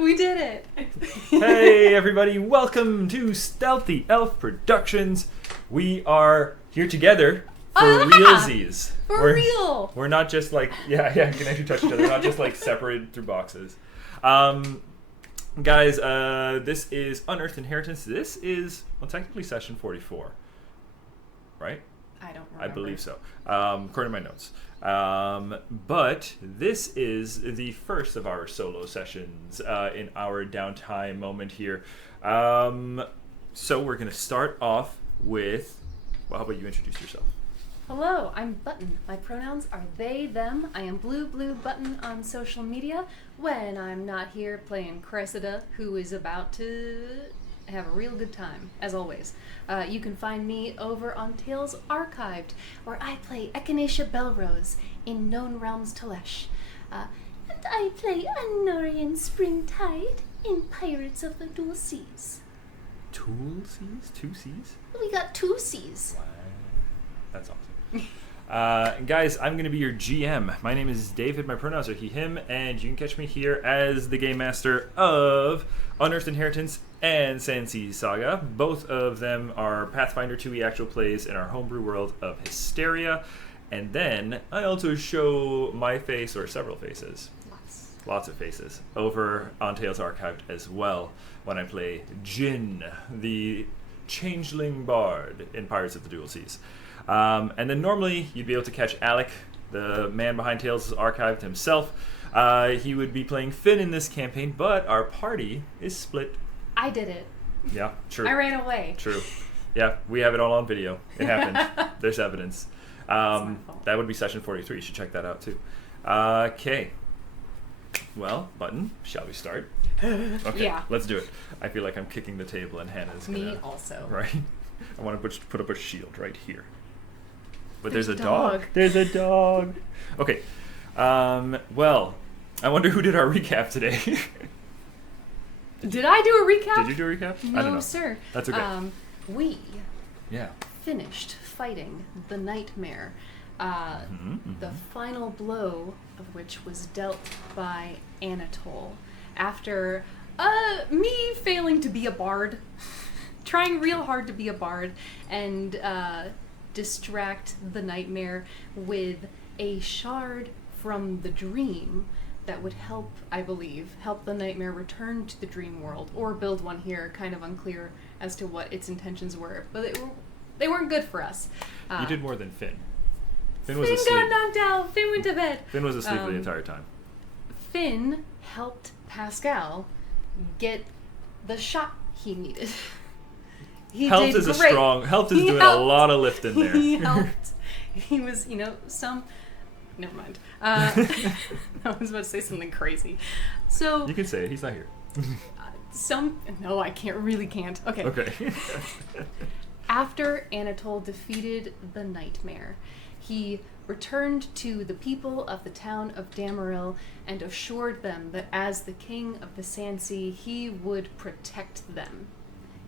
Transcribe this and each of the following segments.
We did it! Hey everybody, welcome to Stealthy Elf Productions. We are here together for realsies. Real! We're not just like, yeah, we can actually touch each other. We're not just like separated through boxes. Guys, this is Unearthed Inheritance. This is, well, technically session 44, right? I don't remember. I believe so, according to my notes. But this is the first of our solo sessions in our downtime moment here. So we're going to start off with, well, how about you introduce yourself? Hello, I'm Button. My pronouns are they, them. I am Blue Button on social media when I'm not here playing Cressida, who is about to have a real good time, as always. You can find me over on Tales Archived, where I play Echinacea Belrose in Known Realms Telesh. And I play Anorian Springtide in Pirates of the Dual Seas. Tool C's? 2 C's? We got 2 C's. Wow. That's awesome. Guys, I'm going to be your GM. My name is David. My pronouns are he, him, and you can catch me here as the Game Master of Unearthed Inheritance and Sansi Saga. Both of them are Pathfinder2e actual plays in our homebrew world of Histaeria. And then I also show my face, or several faces, lots of faces, over on Tales Archived as well when I play Jin, the changeling bard in Pirates of the Dual Seas. And then normally you'd be able to catch Alec, the man behind Tales Archived himself. He would be playing Finn in this campaign, but our party is split. I did it. Yeah, true. I ran away. True. Yeah, we have it all on video. It happened. There's evidence. That would be session 43. You should check that out too. Okay. Well, Button, shall we start? Okay, yeah. Let's do it. I feel like I'm kicking the table and Hannah's gonna... Me also. Right? I want to put up a shield right here. But there's a dog. There's a dog. Okay. Well, I wonder who did our recap today. Did I do a recap? Did you do a recap? No, I don't know. sir. That's okay. We Yeah. finished fighting the nightmare. The final blow of which was dealt by Anatole after me failing to be a bard, trying real hard to be a bard, and distract the nightmare with a shard from the dream that would help, I believe, help the nightmare return to the dream world, or build one here, kind of unclear as to what its intentions were, but they weren't good for us. You did more than Finn. Finn Finn got knocked out. Finn went to bed. Finn was asleep the entire time. Finn helped Pascal get the shot he needed. Health is doing a lot of lifting there. He helped. He was, never mind. I was about to say something crazy. So you can say it. He's not here. No, I really can't. Okay. Okay. After Anatole defeated the nightmare, he returned to the people of the town of Damaril and assured them that as the king of the Sansi, he would protect them.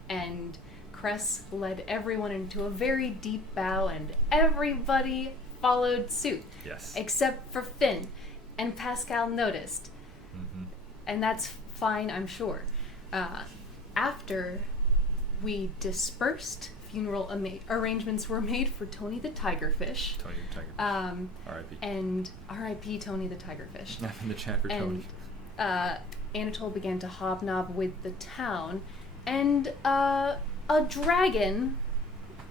And Cress led everyone into a very deep bow, and everybody followed suit. Yes. Except for Finn. And Pascal noticed. Mm-hmm. And that's fine, I'm sure. After we dispersed, funeral arrangements were made for Tony the Tigerfish. Tony the Tigerfish. R.I.P. And R.I.P. Tony the Tigerfish. I'm in the chat for Tony. And Anatole began to hobnob with the town, and a dragon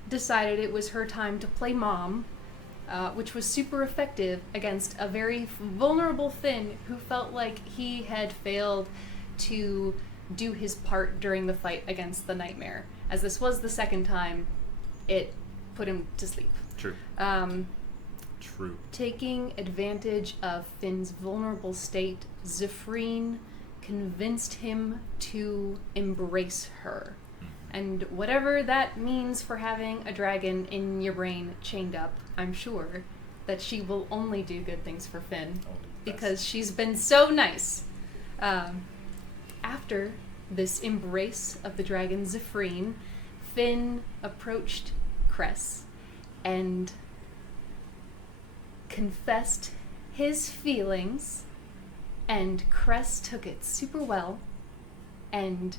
decided it was her time to play mom, which was super effective against a very vulnerable Finn who felt like he had failed to do his part during the fight against the nightmare. As this was the second time, it put him to sleep. True. True. Taking advantage of Finn's vulnerable state, Zephrine convinced him to embrace her. And whatever that means for having a dragon in your brain chained up, I'm sure that she will only do good things for Finn. Because she's been so nice. After this embrace of the dragon Zephrine, Finn approached Cress and confessed his feelings, and Cress took it super well and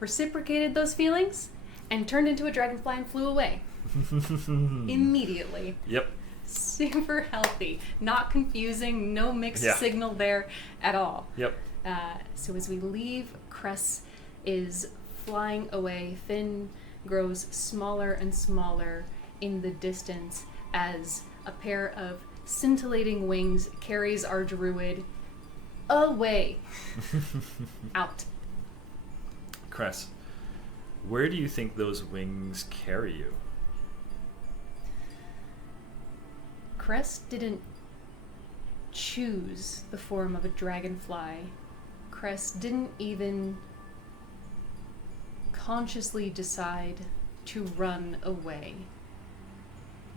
reciprocated those feelings and turned into a dragonfly and flew away. Immediately. Yep. Super healthy. Not confusing. No mixed signal there at all. Yep. So as we leave, Cress is flying away. Finn grows smaller and smaller in the distance as a pair of scintillating wings carries our druid away. Out. Cress, where do you think those wings carry you? Cress didn't choose the form of a dragonfly. Cress didn't even consciously decide to run away.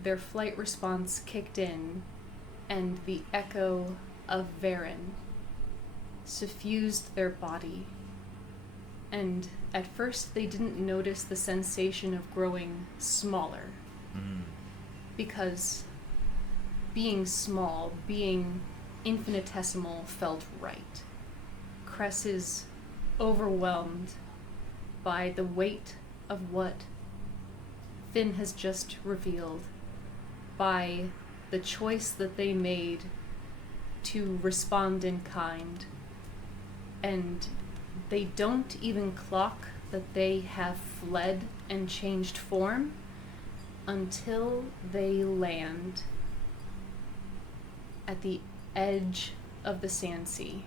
Their flight response kicked in, and the echo of Varen suffused their body. And at first they didn't notice the sensation of growing smaller. Because being small, being infinitesimal felt right. Cress is overwhelmed by the weight of what Finn has just revealed, by the choice that they made to respond in kind, and they don't even clock that they have fled and changed form until they land at the edge of the sand sea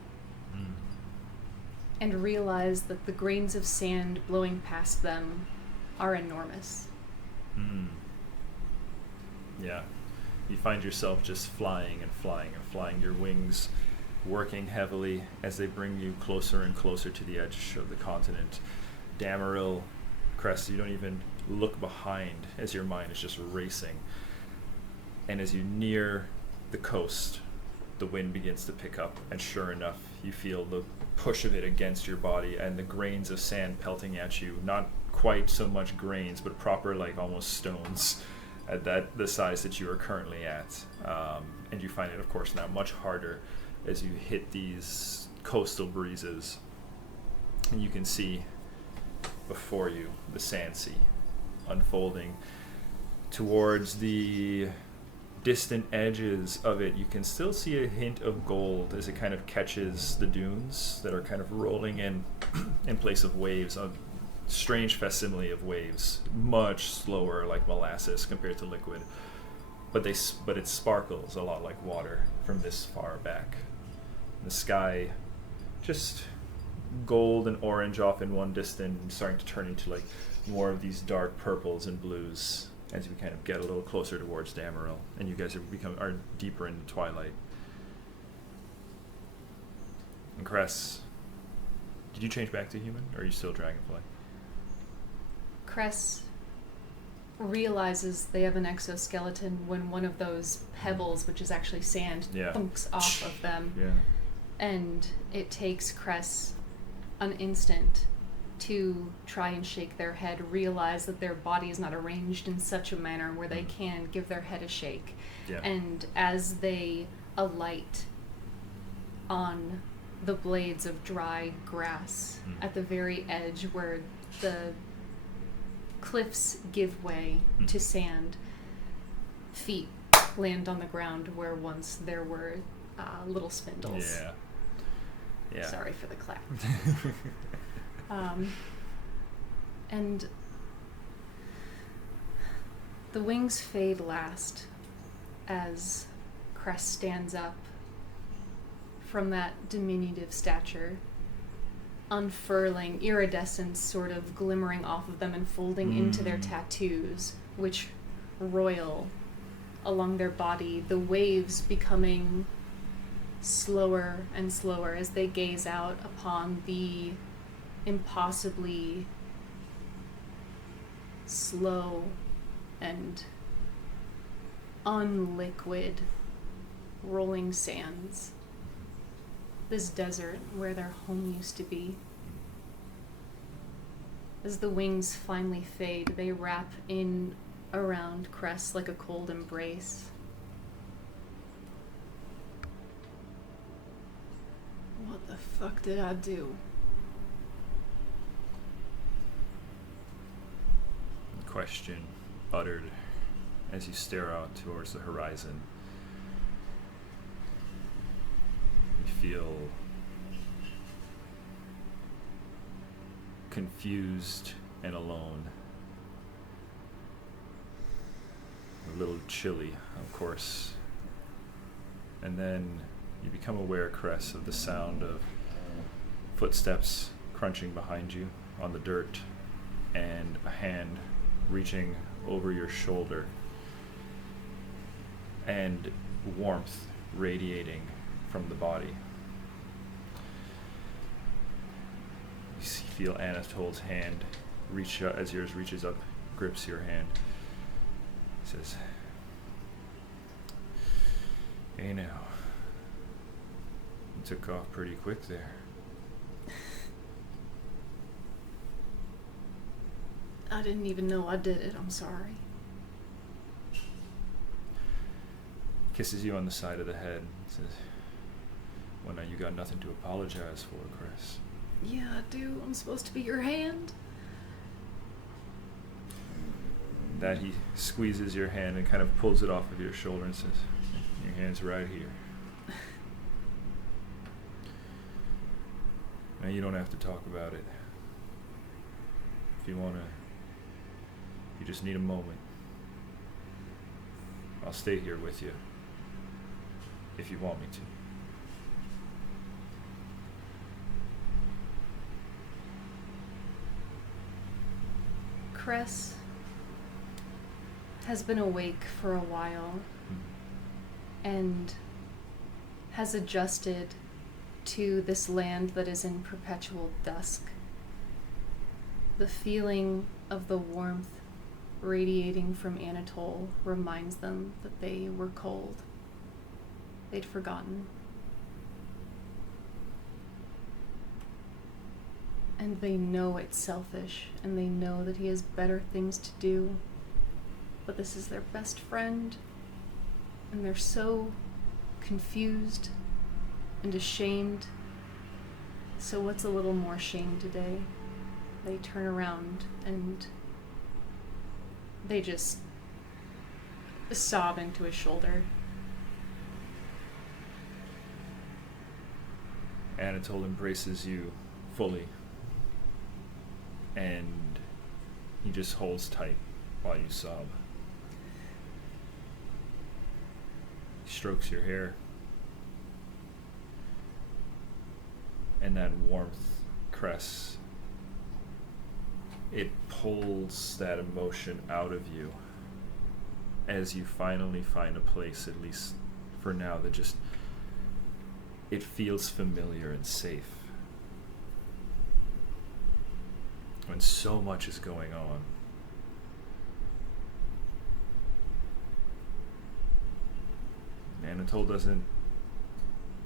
and realize that the grains of sand blowing past them are enormous. Yeah. You find yourself just flying and flying and flying, your wings working heavily as they bring you closer and closer to the edge of the continent. Damaril, Cress, you don't even look behind as your mind is just racing. And as you near the coast, the wind begins to pick up, and sure enough, you feel the push of it against your body and the grains of sand pelting at you. Not quite so much grains, but proper, like, almost stones at the size that you are currently at. And you find it, of course, now much harder as you hit these coastal breezes. And you can see before you the sand sea unfolding towards the distant edges of it. You can still see a hint of gold as it kind of catches the dunes that are kind of rolling in place of waves, a strange facsimile of waves, much slower, like molasses compared to liquid, but it sparkles a lot like water from this far back. The sky just gold and orange off in one distance, starting to turn into like more of these dark purples and blues as we kind of get a little closer towards Damaril, and you guys are deeper into twilight. And Cress, did you change back to human, or are you still dragonfly? Cress realizes they have an exoskeleton when one of those pebbles, which is actually sand, thunks off of them. Yeah. And it takes Cress an instant to try and shake their head, realize that their body is not arranged in such a manner where they can give their head a shake. Yeah. And as they alight on the blades of dry grass at the very edge where the cliffs give way to sand, feet land on the ground where once there were little spindles. Yeah. Yeah. Sorry for the clap. And the wings fade last as Cress stands up from that diminutive stature, unfurling, iridescence sort of glimmering off of them and folding into their tattoos, which roil along their body, the waves becoming slower and slower as they gaze out upon the impossibly slow and unliquid rolling sands. This desert where their home used to be. As the wings finally fade, they wrap in around Cress like a cold embrace. What the fuck did I do? question uttered as you stare out towards the horizon. You feel confused and alone. A little chilly, of course. And then you become aware, Cress, of the sound of footsteps crunching behind you on the dirt and a hand reaching over your shoulder and warmth radiating from the body. You feel Anatole's hand reach out as yours reaches up, grips your hand. He says, "Hey now, you took off pretty quick there." I didn't even know I did it. I'm sorry. Kisses you on the side of the head. Says, "Well, now you got nothing to apologize for, Chris." Yeah, I do. I'm supposed to be your hand. That he squeezes your hand and kind of pulls it off of your shoulder and says, "Your hand's right here. Now you don't have to talk about it. If you want to, you just need a moment. I'll stay here with you if you want me to." Cress has been awake for a while and has adjusted to this land that is in perpetual dusk. The feeling of the warmth radiating from Anatole reminds them that they were cold. They'd forgotten. And they know it's selfish, and they know that he has better things to do. But this is their best friend, and they're so confused and ashamed. So what's a little more shame today? They turn around and they just sob into his shoulder. Anatole embraces you fully, and he just holds tight while you sob. He strokes your hair, and that warmth, Cress, it pulls that emotion out of you as you finally find a place, at least for now, that just, it feels familiar and safe. When so much is going on. Anatole doesn't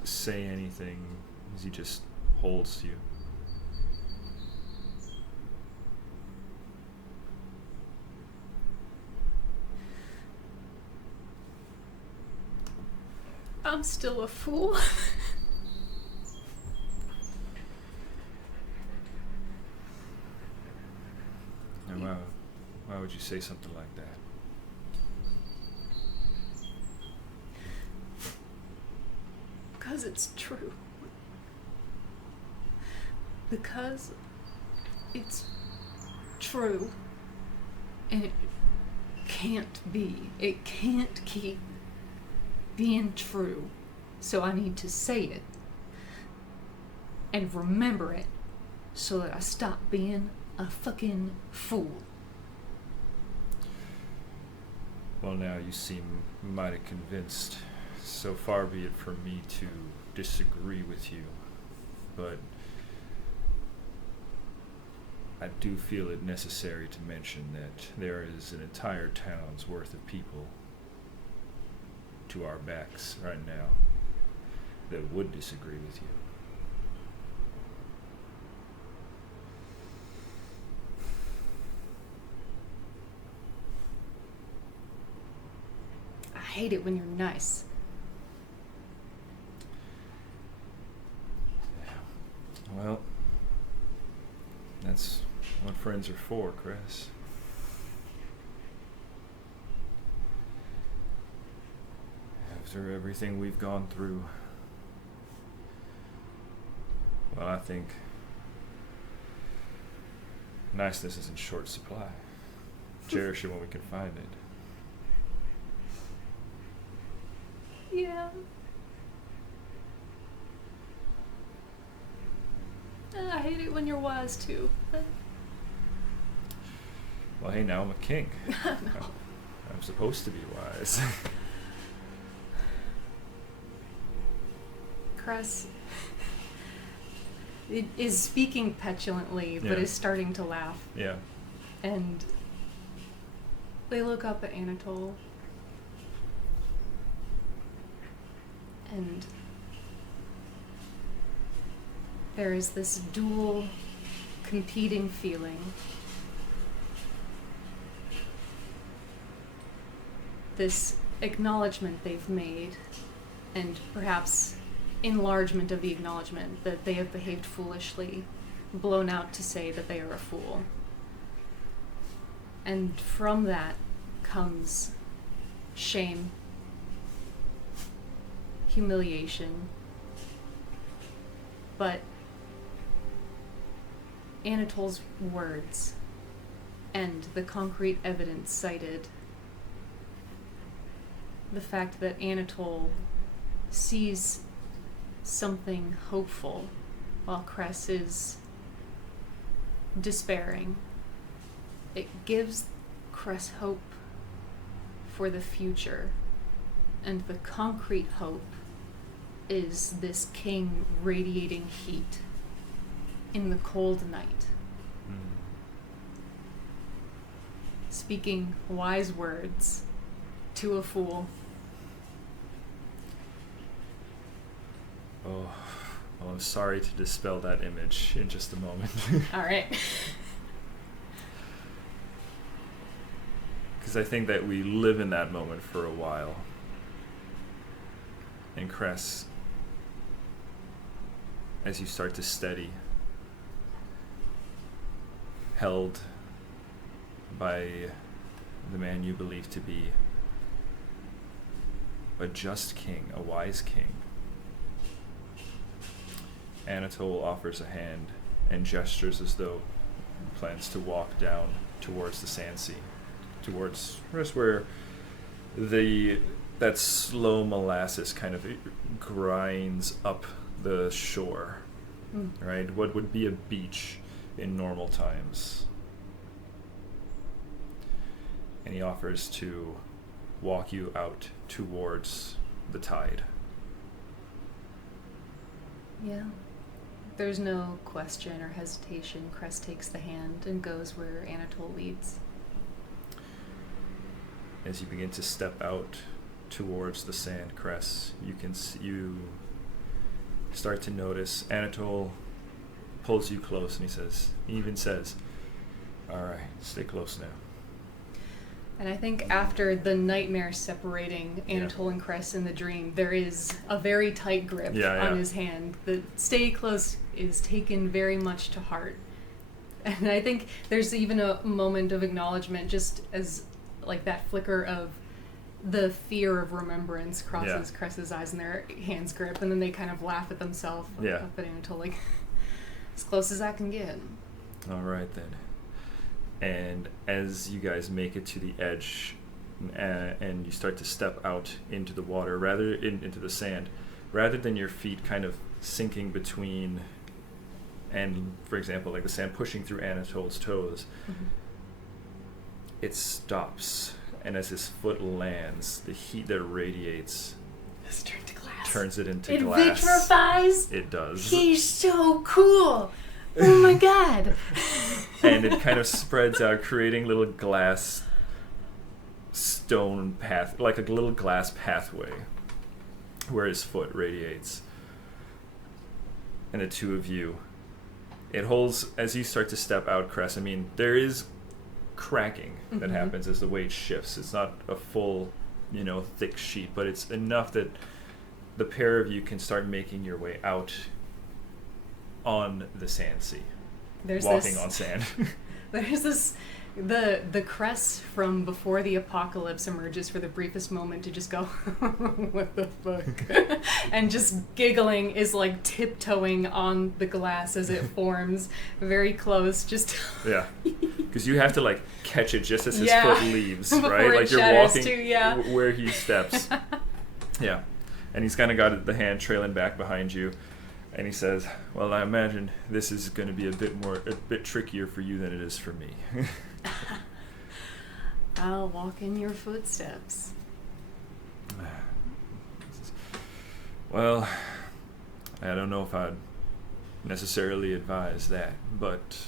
say anything as he just holds you. I'm still a fool. Now, why would you say something like that? Because it's true. Because it's true. And it can't be. It can't keep being true. So I need to say it. And remember it. So that I stop being a fucking fool. Well, now you seem mighty convinced. So far be it from me to disagree with you, but I do feel it necessary to mention that there is an entire town's worth of people to our backs right now that would disagree with you. I hate it when you're nice. Well, that's what friends are for, Chris. after everything we've gone through, well, I think niceness is in short supply. Cherish it when we can find it. Yeah. I hate it when you're wise too. But Well, hey, now I'm a king. no. I'm supposed to be wise. Cress is speaking petulantly, but Yeah. is starting to laugh. Yeah. And they look up at Anatole. And there is this dual competing feeling. This acknowledgement they've made, and perhaps enlargement of the acknowledgement that they have behaved foolishly, blown out to say that they are a fool. And from that comes shame, humiliation, but Anatole's words and the concrete evidence cited, the fact that Anatole sees something hopeful while Cress is despairing, it gives Cress hope for the future. And the concrete hope is this king radiating heat in the cold night, speaking wise words to a fool. Oh, well, I'm sorry to dispel that image in just a moment. All right. Because I think that we live in that moment for a while. And Cress, as you start to steady, held by the man you believe to be a just king, a wise king, Anatole offers a hand and gestures as though he plans to walk down towards the sand sea, towards where that slow molasses kind of grinds up the shore, right? What would be a beach in normal times. And he offers to walk you out towards the tide. Yeah. There's no question or hesitation. Cress takes the hand and goes where Anatole leads. As you begin to step out towards the sand, Cress, you start to notice Anatole pulls you close, and he even says, "All right, stay close now." And I think after the nightmare separating Anatole and Cress in the dream, there is a very tight grip on his hand. The stay close is taken very much to heart. And I think there's even a moment of acknowledgement, just as like that flicker of the fear of remembrance crosses Cress's eyes, and their hands grip, and then they kind of laugh at themselves up at Anatole, like, as close as I can get. All right, then. And as you guys make it to the edge, and you start to step out into the water, into the sand, rather than your feet kind of sinking between, and for example, like the sand pushing through Anatole's toes, it stops, and as his foot lands, the heat that radiates turns it into glass. It vitrifies? It does. He's so cool! Oh my god! And it kind of spreads out, creating little glass stone path, like a little glass pathway where his foot radiates. And the two of you, it holds, as you start to step out, Cress, I mean, there is cracking that happens as the weight shifts. It's not a full, thick sheet, but it's enough that the pair of you can start making your way out on the sand sea. Walking on sand. There's this The Cress from before the apocalypse emerges for the briefest moment to just go, what the fuck? And just giggling is like tiptoeing on the glass as it forms very close. Just yeah, because you have to like catch it just as his Yeah. foot leaves, Before right? it Like you're shatters walking too, yeah. where he steps. Yeah, and he's kind of got the hand trailing back behind you, and he says, "Well, I imagine this is going to be a bit trickier for you than it is for me." I'll walk in your footsteps. Well, I don't know if I'd necessarily advise that, but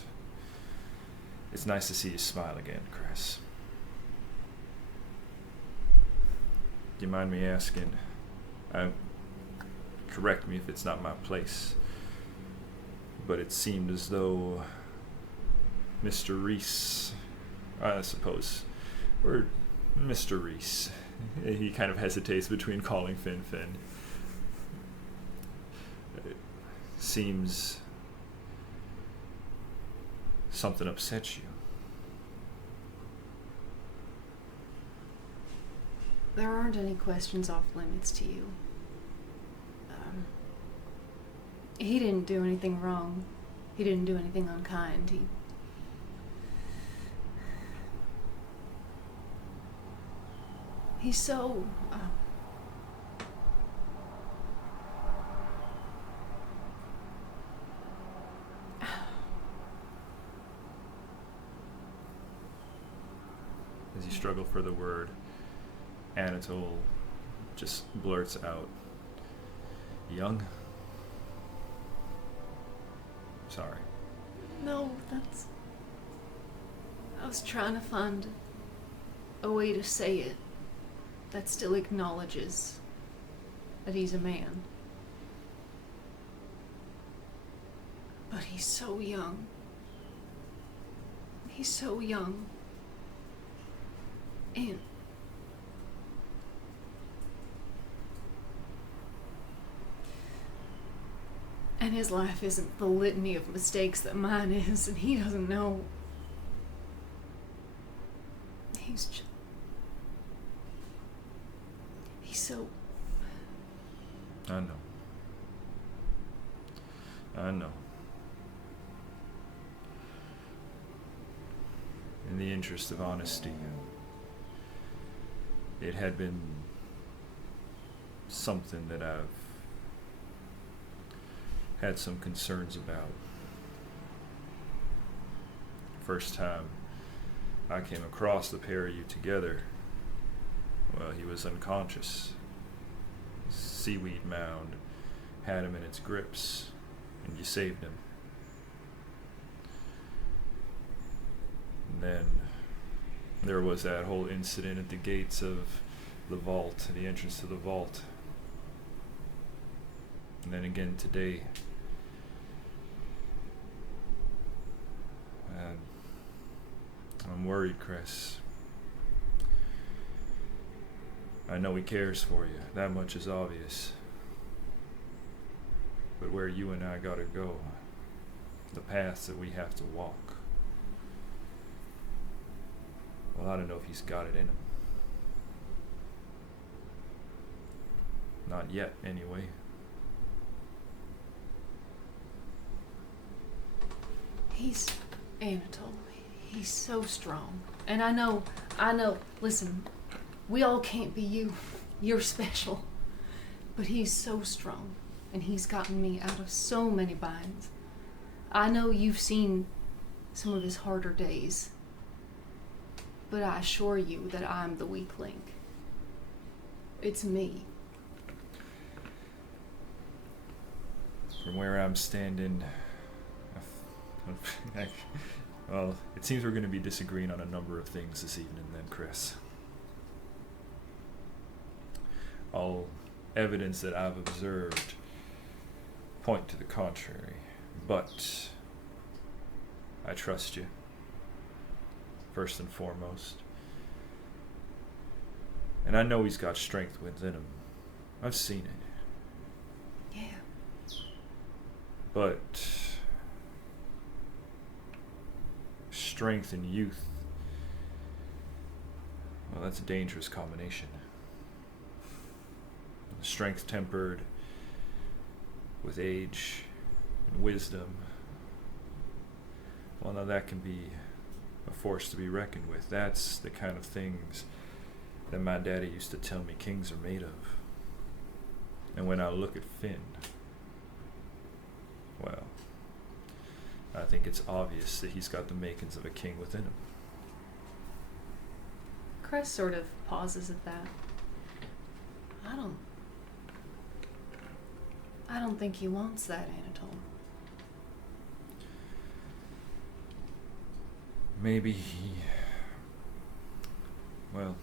it's nice to see you smile again, Chris. Do you mind me asking? Correct me if it's not my place, but it seemed as though Mr. Reese, I suppose, or Mr. Reese, he kind of hesitates between calling Finn. It seems something upsets you. There aren't any questions off limits to you. He didn't do anything wrong. He didn't do anything unkind. He's so... As you struggle for the word, Anatole just blurts out, "Young?" Sorry. No, that's... I was trying to find a way to say it that still acknowledges that he's a man. But he's so young. He's so young. And his life isn't the litany of mistakes that mine is, and he doesn't know. He's so... I know. In the interest of honesty, it had been something that I've had some concerns about. First time I came across the pair of you together, well, he was unconscious. Seaweed mound had him in its grips, and you saved him. And then there was that whole incident at the gates of the vault, the entrance to the vault. And then again today. I'm worried, Chris. I know he cares for you. That much is obvious. But where you and I gotta go, the paths that we have to walk, well, I don't know if he's got it in him. Not yet, anyway. He's Anatole. He's so strong. And I know, listen, we all can't be you. You're special. But he's so strong. And he's gotten me out of so many binds. I know you've seen some of his harder days. But I assure you that I'm the weak link. It's me. From where I'm standing, well, it seems we're going to be disagreeing on a number of things this evening then, Chris. All evidence that I've observed point to the contrary, but I trust you, first and foremost. And I know he's got strength within him. I've seen it. Yeah. But strength and youth Well, that's a dangerous combination. Strength tempered with age and wisdom. Well, now that can be a force to be reckoned with. That's the kind of things that my daddy used to tell me kings are made of. And when I look at Finn, well, I think it's obvious that he's got the makings of a king within him. Cress sort of pauses at that. I don't think he wants that, Anatole. Maybe he... Well...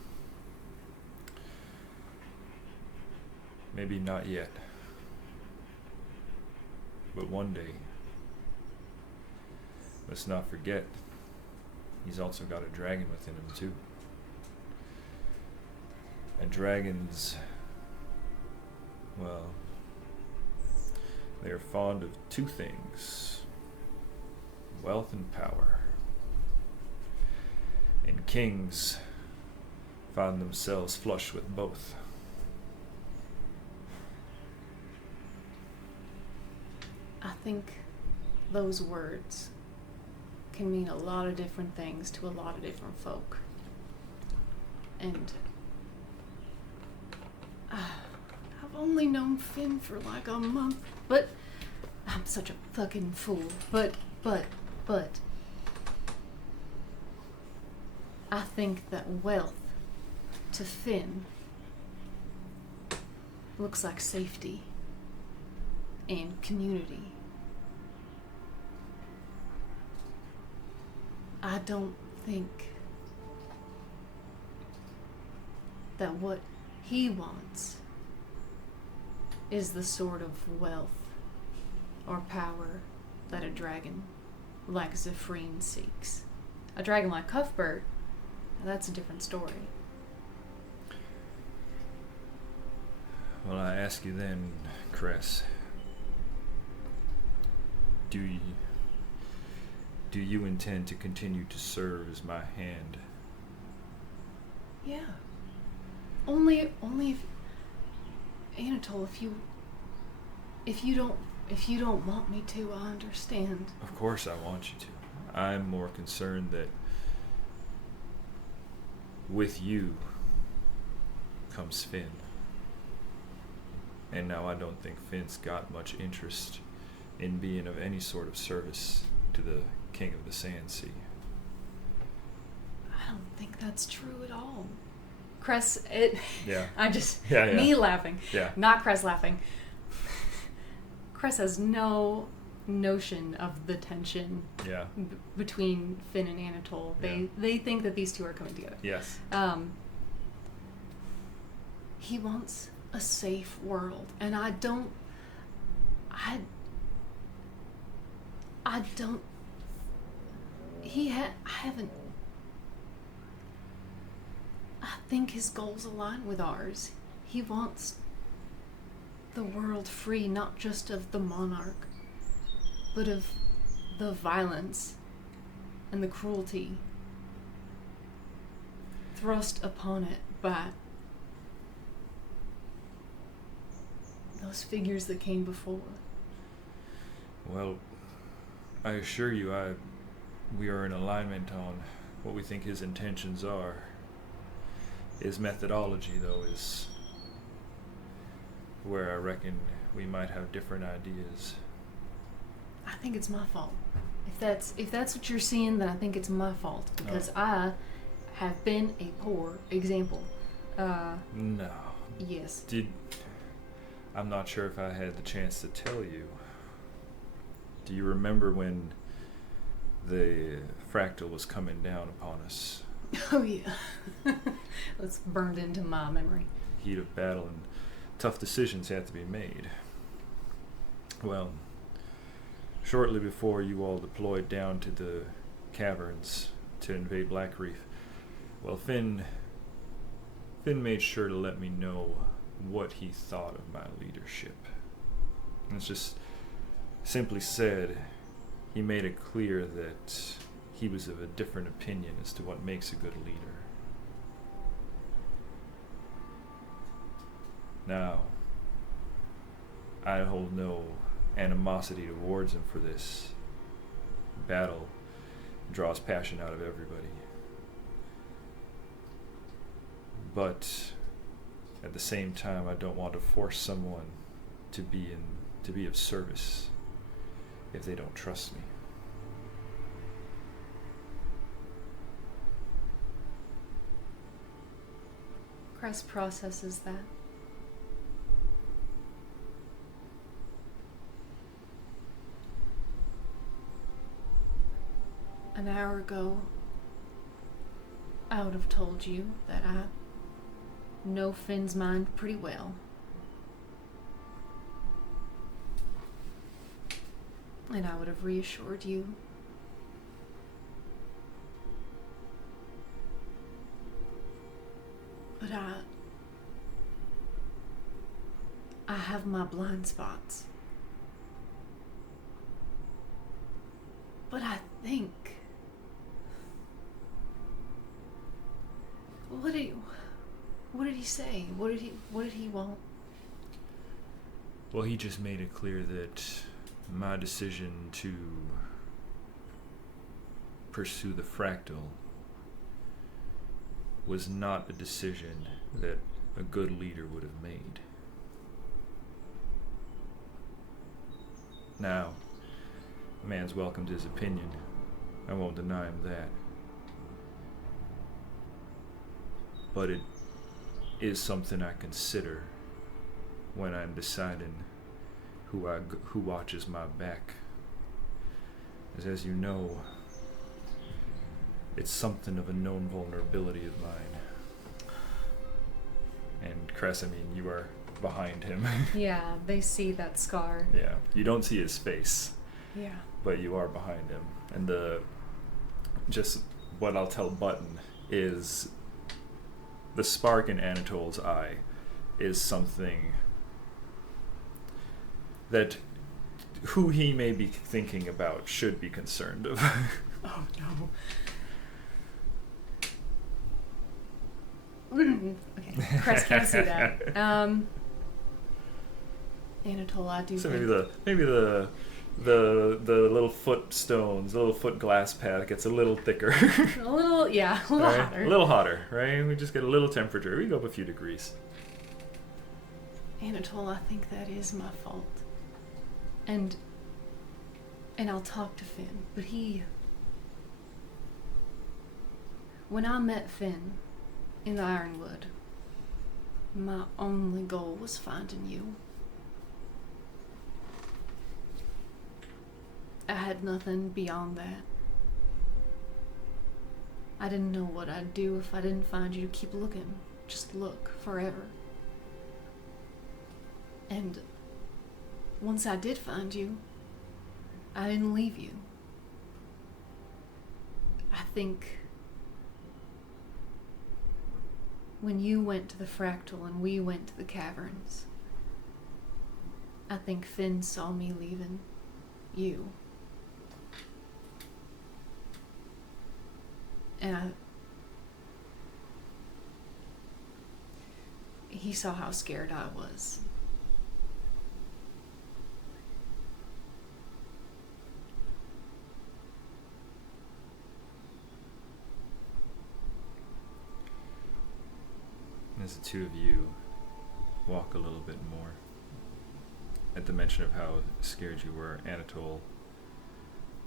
Maybe not yet. But one day... Let's not forget, he's also got a dragon within him too. And dragons... Well... They are fond of two things. Wealth and power. And kings find themselves flush with both. I think those words can mean a lot of different things to a lot of different folk. And I've only known Finn for like a month, but I'm such a fucking fool. But I think that wealth to Finn looks like safety and community. I don't think that what he wants is the sort of wealth or power that a dragon like Zephrine seeks. A dragon like Cuthbert, that's a different story. Well, I ask you then, Cress, do you intend to continue to serve as my hand? Yeah. Only if Anatole, if you don't want me to, I understand. Of course I want you to. I'm more concerned that with you comes Finn. And now I don't think Finn's got much interest in being of any sort of service to the King of the Sand Sea. I don't think that's true at all. Cress, Yeah. Me laughing. Yeah. Not Cress laughing. Cress has no notion of the tension between Finn and Anatole. They think that these two are coming together. Yes. He wants a safe world, and I think his goals align with ours. He wants the world free, not just of the monarch, but of the violence and the cruelty thrust upon it by those figures that came before. Well, I assure you we are in alignment on what we think his intentions are. His methodology, though, is where I reckon we might have different ideas. I think it's my fault. If that's what you're seeing, then I think it's my fault, because I have been a poor example. No. Yes. I'm not sure if I had the chance to tell you. Do you remember when the fractal was coming down upon us? Oh yeah. That's burned into my memory. Heat of battle and tough decisions had to be made. Well, shortly before you all deployed down to the caverns to invade Black Reef, well, Finn made sure to let me know what he thought of my leadership. And it's just simply said, he made it clear that he was of a different opinion as to what makes a good leader. Now, I hold no animosity towards him for this. Battle draws passion out of everybody. But at the same time, I don't want to force someone to be of service if they don't trust me. Cress processes that. An hour ago, I would have told you that I know Finn's mind pretty well. And I would have reassured you. But I have my blind spots. But I think... What did he say? What did he want? Well, he just made it clear that my decision to pursue the fractal was not a decision that a good leader would have made. Now, a man's welcome to his opinion. I won't deny him that. But it is something I consider when I'm deciding who watches my back. As you know, it's something of a known vulnerability of mine. And Cress, I mean, you are behind him. Yeah, they see that scar. Yeah, you don't see his face. Yeah. But you are behind him. And just what I'll tell Button is the spark in Anatole's eye is something that who he may be thinking about should be concerned of. Oh no. Okay, Cress can't see that. Anatole, I do. So think maybe the little foot stones, the little foot glass pad gets a little thicker. a little right? hotter. A little hotter, right? We just get a little temperature. We go up a few degrees. Anatole, I think that is my fault. And I'll talk to Finn, but when I met Finn in the Ironwood, my only goal was finding you. I had nothing beyond that. I didn't know what I'd do if I didn't find you. Keep looking. Just look forever. And once I did find you, I didn't leave you. I think when you went to the fractal and we went to the caverns, I think Finn saw me leaving you. And he saw how scared I was. As the two of you walk a little bit more, at the mention of how scared you were, Anatole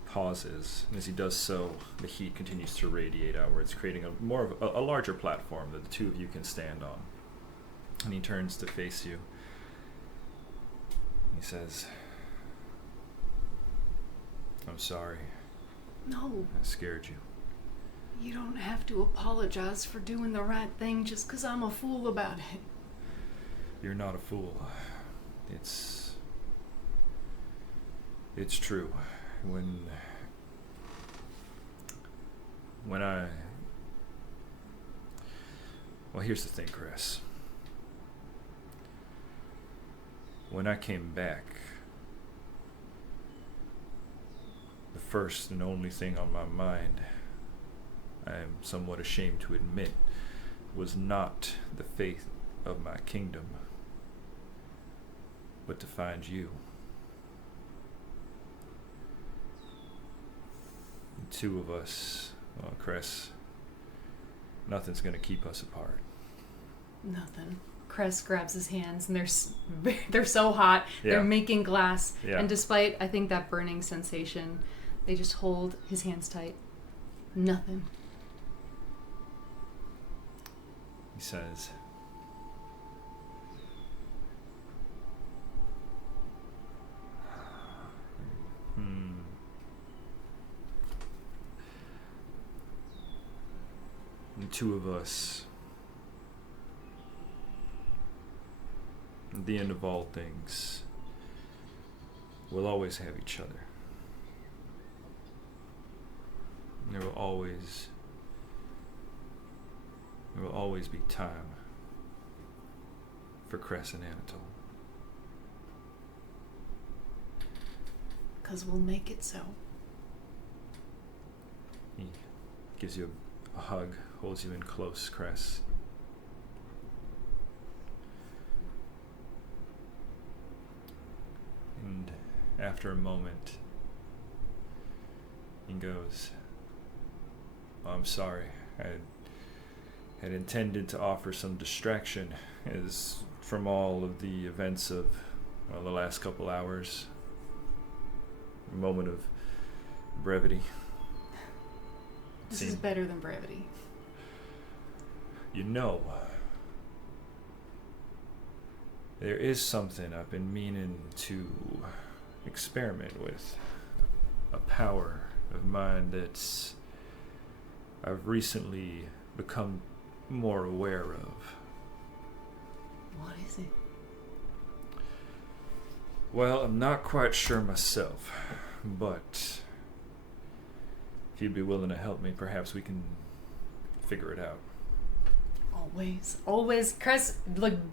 pauses, and as he does so, the heat continues to radiate outwards, creating a larger platform that the two of you can stand on. And he turns to face you. He says, "I'm sorry. No. I scared you." You don't have to apologize for doing the right thing just because I'm a fool about it. You're not a fool. It's true. Well, here's the thing, Chris. When I came back, the first and only thing on my mind, I am somewhat ashamed to admit, was not the faith of my kingdom, but to find you. The two of us, well, Cress, nothing's going to keep us apart. Nothing. Cress grabs his hands, and they're so hot. Yeah. They're making glass, Yeah. and despite, I think, that burning sensation, they just hold his hands tight. Nothing. He says, The two of us, at the end of all things, we'll always have each other. There will always be time for Cress and Anatole. 'Cause we'll make it so. He gives you a hug, holds you in close, Cress. And after a moment, he goes, I'm sorry. I had intended to offer some distraction as from all of the events of the last couple hours. A moment of brevity. This is better than brevity. You know, there is something I've been meaning to experiment with. A power of mine that's I've recently become more aware of. What is it? Well, I'm not quite sure myself, but if you'd be willing to help me, perhaps we can figure it out. Always. Cress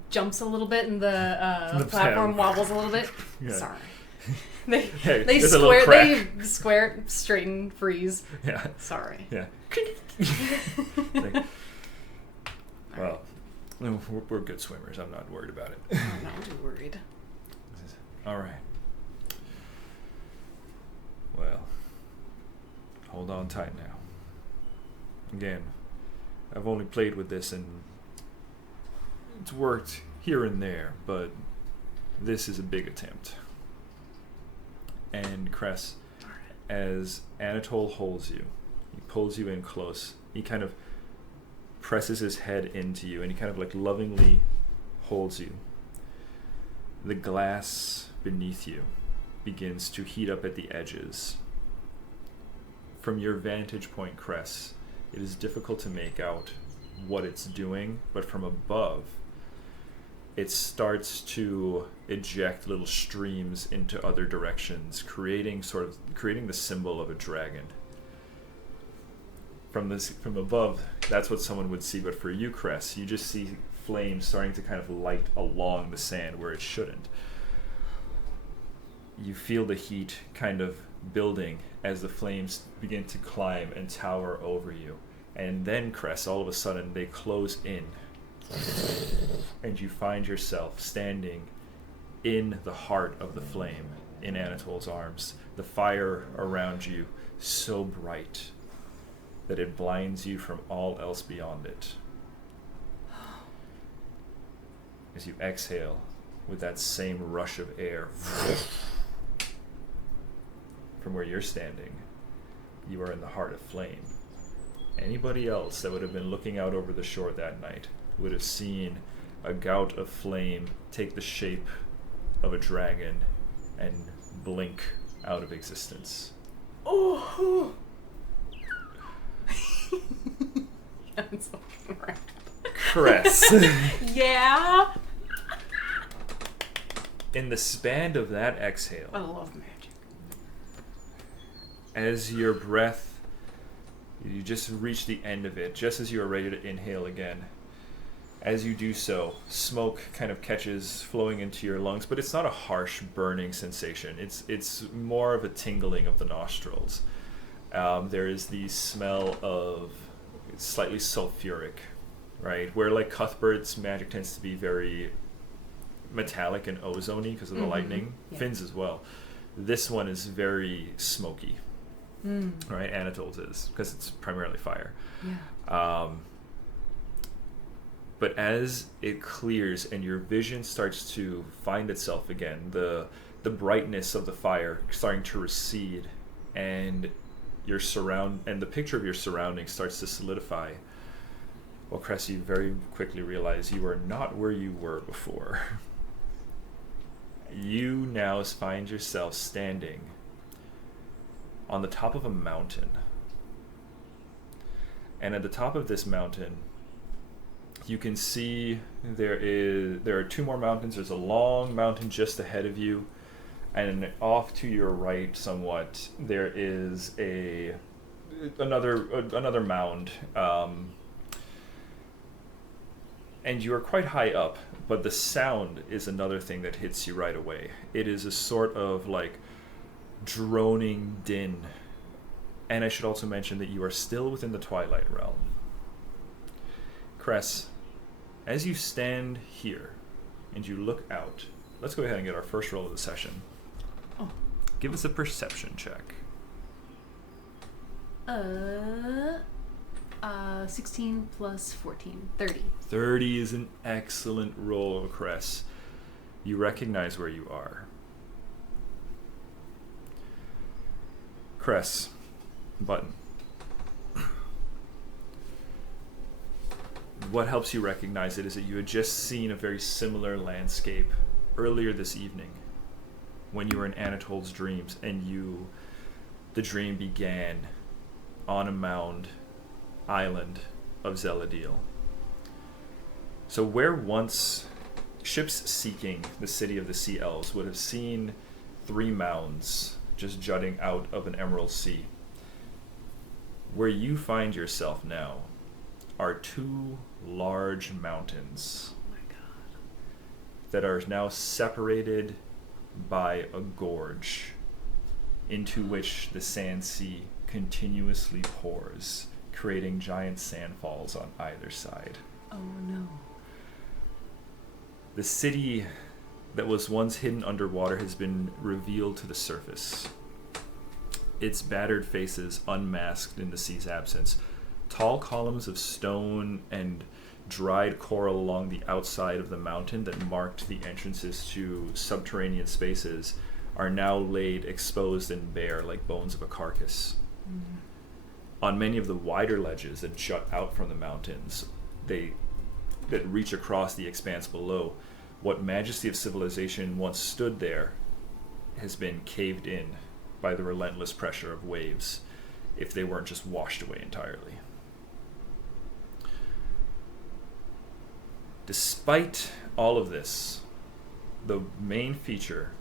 jumps a little bit, and the platform wobbles a little bit. Yeah. Sorry. They there's a little crack. They square, straighten, freeze. Yeah. Sorry. Yeah. Well, we're good swimmers. I'm not worried about it. I'm not too worried. All right. Well, hold on tight now. Again, I've only played with this and it's worked here and there, but this is a big attempt. And Cress, as Anatole holds you, he pulls you in close. He kind of presses his head into you and he kind of lovingly holds you. The glass beneath you begins to heat up at the edges. From your vantage point, Cress, it is difficult to make out what it's doing, but from above, it starts to eject little streams into other directions, creating the symbol of a dragon. From above, that's what someone would see, but for you, Cress, you just see flames starting to kind of light along the sand where it shouldn't. You feel the heat kind of building as the flames begin to climb and tower over you. And then, Cress, all of a sudden, they close in. And you find yourself standing in the heart of the flame, in Anatole's arms. The fire around you so bright that it blinds you from all else beyond it. As you exhale with that same rush of air from where you're standing, you are in the heart of flame. Anybody else that would have been looking out over the shore that night would have seen a gout of flame take the shape of a dragon and blink out of existence. Oh! That's fucking right. Cress. Yeah? In the span of that exhale, I love magic. as your breath, you just reach the end of it, just as you are ready to inhale again. As you do so, smoke kind of catches flowing into your lungs, but it's not a harsh burning sensation. It's more of a tingling of the nostrils. There is the smell of slightly sulfuric, right? Where Cuthbert's magic tends to be very, metallic and ozone-y because of the lightning. Yeah. Finn's as well. This one is very smoky, right? Anatole's is, because it's primarily fire. Yeah. But as it clears and your vision starts to find itself again, the brightness of the fire starting to recede, and the picture of your surroundings starts to solidify. Well, Cress, you very quickly realize you are not where you were before. You now find yourself standing on the top of a mountain. And at the top of this mountain, you can see there are two more mountains. There's a long mountain just ahead of you, and off to your right somewhat there is another mound. And you are quite high up, but the sound is another thing that hits you right away. It is a sort of like droning din. And I should also mention that you are still within the Twilight Realm. Cress, as you stand here and you look out, let's go ahead and get our first roll of the session. Oh. Give us a perception check. 16 plus 14, 30. 30 is an excellent roll, Cress. You recognize where you are. Cress, Button. What helps you recognize it is that you had just seen a very similar landscape earlier this evening when you were in Anatole's dreams, and the dream began on a mound island of Zeladil. So where once ships seeking the city of the Sea Elves would have seen 3 mounds just jutting out of an emerald sea, where you find yourself now are 2 large mountains. Oh my god. That are now separated by a gorge into which the sand sea continuously pours, creating giant sandfalls on either side. Oh no. The city that was once hidden underwater has been revealed to the surface. Its battered faces unmasked in the sea's absence. Tall columns of stone and dried coral along the outside of the mountain that marked the entrances to subterranean spaces are now laid exposed and bare like bones of a carcass. On many of the wider ledges that jut out from the mountains, that reach across the expanse below, what majesty of civilization once stood there has been caved in by the relentless pressure of waves, if they weren't just washed away entirely. Despite all of this, the main feature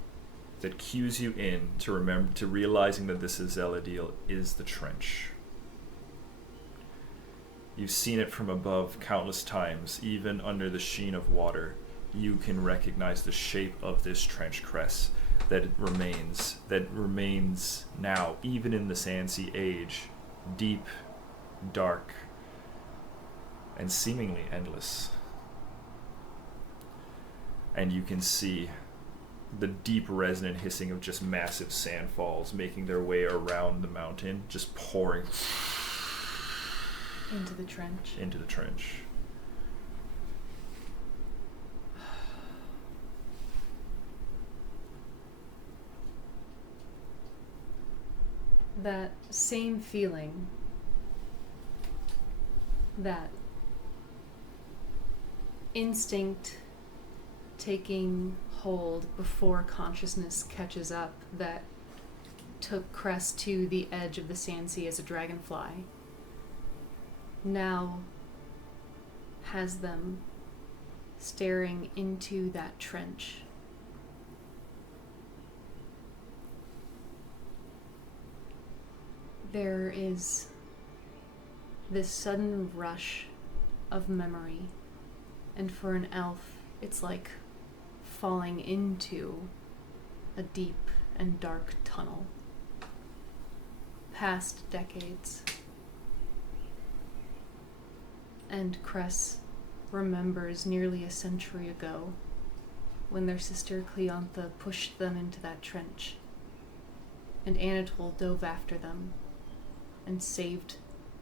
that cues you in to realizing that this is Zeladil is the trench. You've seen it from above countless times. Even under the sheen of water, you can recognize the shape of this trench crest that remains now, even in the Sandsea Age, deep, dark, and seemingly endless. And you can see the deep resonant hissing of just massive sandfalls making their way around the mountain, just pouring into the trench. That same feeling, that instinct taking hold before consciousness catches up, that took Cress to the edge of the Sandsea as a dragonfly, now has them staring into that trench. There is this sudden rush of memory, and for an elf, it's like falling into a deep and dark tunnel. Past decades. And Cress remembers nearly a century ago when their sister Cleantha pushed them into that trench, and Anatole dove after them and saved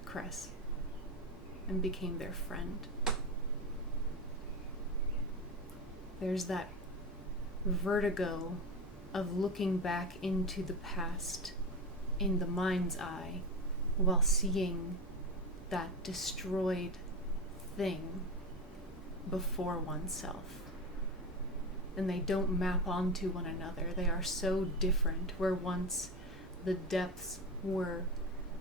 Cress and became their friend. There's that vertigo of looking back into the past in the mind's eye while seeing that destroyed thing before oneself. And they don't map onto one another. They are so different, where once the depths were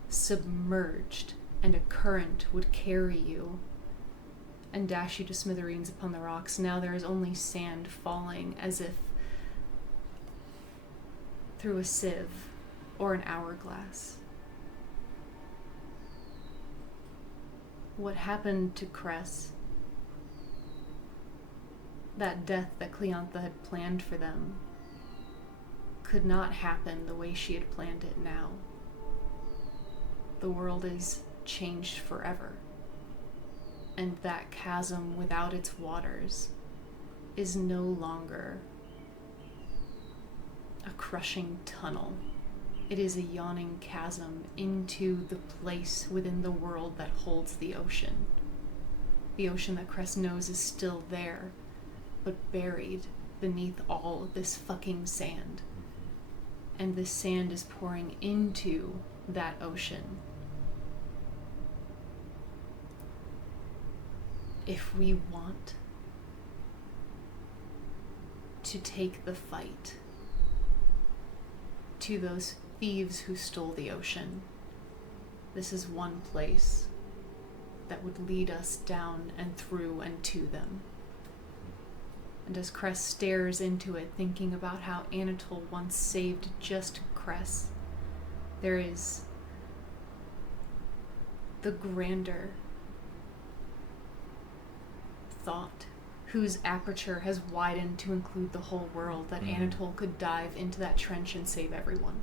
submerged and a current would carry you and dash you to smithereens upon the rocks. Now there is only sand falling as if through a sieve or an hourglass. What happened to Cress, that death that Cleantha had planned for them, could not happen the way she had planned it now. The world is changed forever, and that chasm without its waters is no longer a crushing tunnel. It is a yawning chasm into the place within the world that holds the ocean. The ocean that Cress knows is still there, but buried beneath all of this fucking sand. And this sand is pouring into that ocean. If we want to take the fight to those thieves who stole the ocean, this is one place that would lead us down and through and to them. And as Cress stares into it, thinking about how Anatole once saved just Cress, there is the grander thought, whose aperture has widened to include the whole world, that Anatole could dive into that trench and save everyone.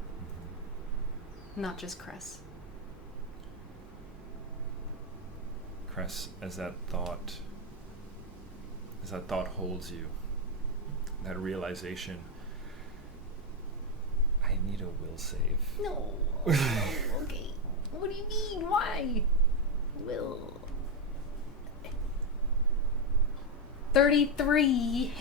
Not just Cress. Cress, as that thought holds you, that realization, I need a will save. No. Okay. What do you mean? Why? Will. 33.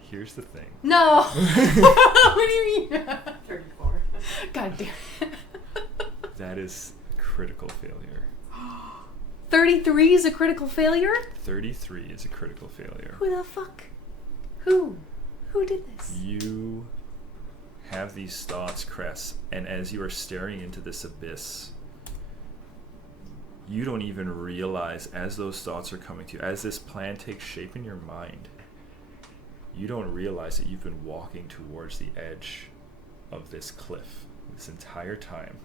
Here's the thing. No. What do you mean? 34. God damn it. That is a critical failure. 33 is a critical failure? 33 is a critical failure. Who the fuck? Who? Who did this? You have these thoughts, Cress, and as you are staring into this abyss, you don't even realize, as those thoughts are coming to you, as this plan takes shape in your mind, you don't realize that you've been walking towards the edge of this cliff this entire time.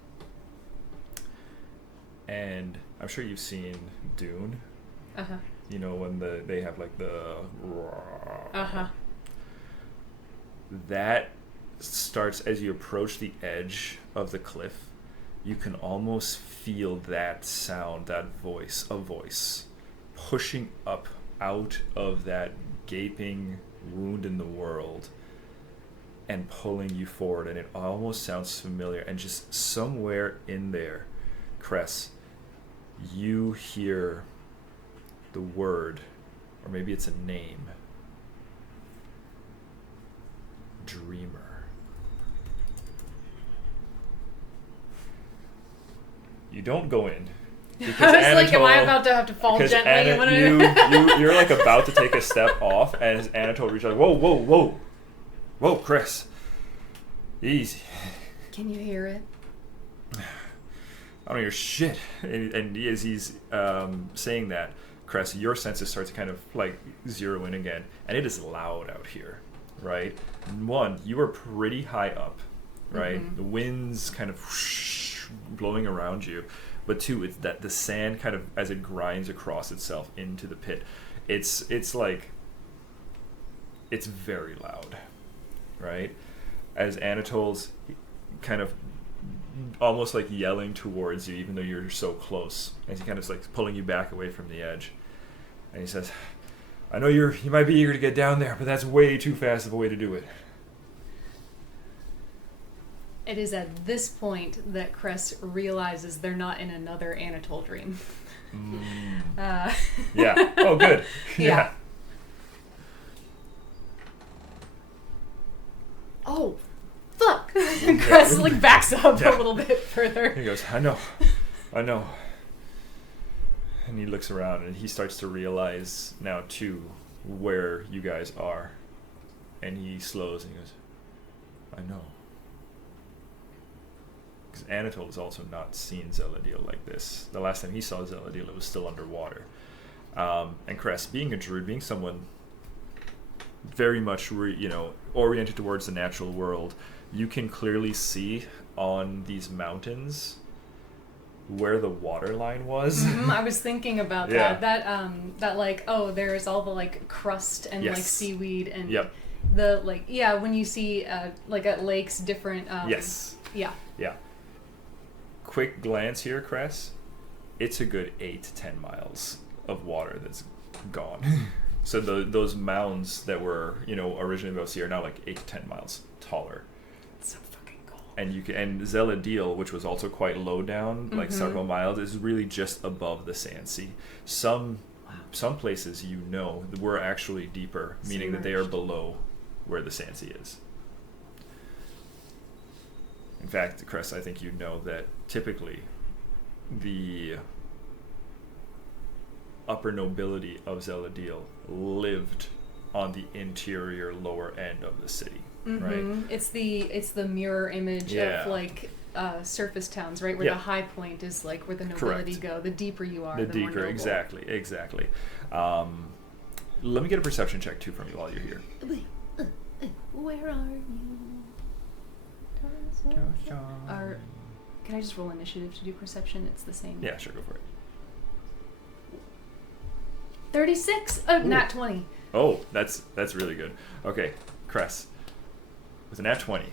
And I'm sure you've seen Dune. Uh-huh. You know, when they have like the... Uh-huh. That starts as you approach the edge of the cliff. You can almost feel that sound, that voice, a voice, pushing up out of that gaping wound in the world and pulling you forward. And it almost sounds familiar. And just somewhere in there, Cress, you hear the word, or maybe it's a name, Dreamer. You don't go in. I was like, am I about to have to fall gently? You're like about to take a step off, as Anatole reaches out, whoa, Chris, easy. Can you hear it? I don't hear shit. And as he's saying that, Cress, your senses start to kind of like zero in again, and it is loud out here, right? One, you are pretty high up, right? Mm-hmm. The wind's kind of whoosh, blowing around you, but two, it's that the sand kind of, as it grinds across itself into the pit, it's like, it's very loud, right? As Anatole's kind of almost like yelling towards you, even though you're so close, as he kind of like pulling you back away from the edge, and he says, I know you might be eager to get down there, but that's way too fast of a way to do it. It is at this point that Cress realizes they're not in another Anatole dream. Yeah. Oh, good. Yeah. Oh, fuck! Cress like backs up a little bit further. He goes, I know. And he looks around and he starts to realize now too where you guys are. And he slows and he goes, I know. Because Anatole has also not seen Zeladiel like this. The last time he saw Zeladiel, it was still underwater. And Cress, being a druid, being someone very much oriented towards the natural world, you can clearly see on these mountains where the water line was. I was thinking about that. That like, oh, there's all the like crust and like seaweed and the like, when you see like at lakes different. Yeah. Quick glance here, Cress. It's a good 8 to 10 miles of water that's gone. So those mounds that were originally above sea are now like 8 to 10 miles taller. So fucking cool. And Zeladiel, which was also quite low down, like several miles, is really just above the sand sea. Some places were actually deeper, meaning that they are below where the sand sea is. In fact, Cress, I think that typically the upper nobility of Zeladiel lived on the interior lower end of the city, right? It's the mirror image of like surface towns, right? Where the high point is like where the nobility go. The deeper you are, the more noble. Exactly. Let me get a perception check too from you while you're here. Where are you? Can I just roll initiative to do perception? It's the same. Yeah, sure, go for it. 36. Oh, nat 20. Oh, that's really good. Okay, Cress, with a nat 20.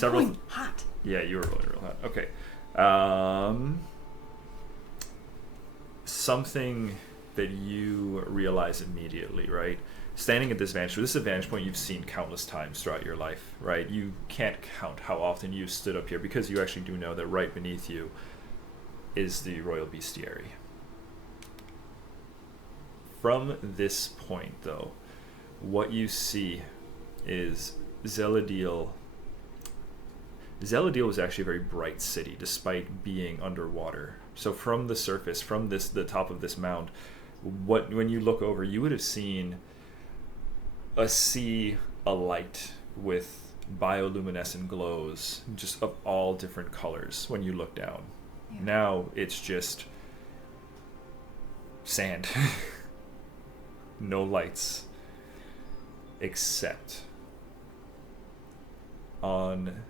Rolling hot. Yeah, you were rolling real hot. Okay. Something that you realize immediately, right? Standing at this vantage point you've seen countless times throughout your life, right? You can't count how often you've stood up here because you actually do know that right beneath you is the Royal Bestiary. From this point, though, what you see is Zeladiel. Zeladiel was actually a very bright city, despite being underwater. So from the surface, from the top of this mound, when you look over, you would have seen a sea alight with bioluminescent glows, just of all different colors when you look down. Yeah. Now it's just sand. No lights, except on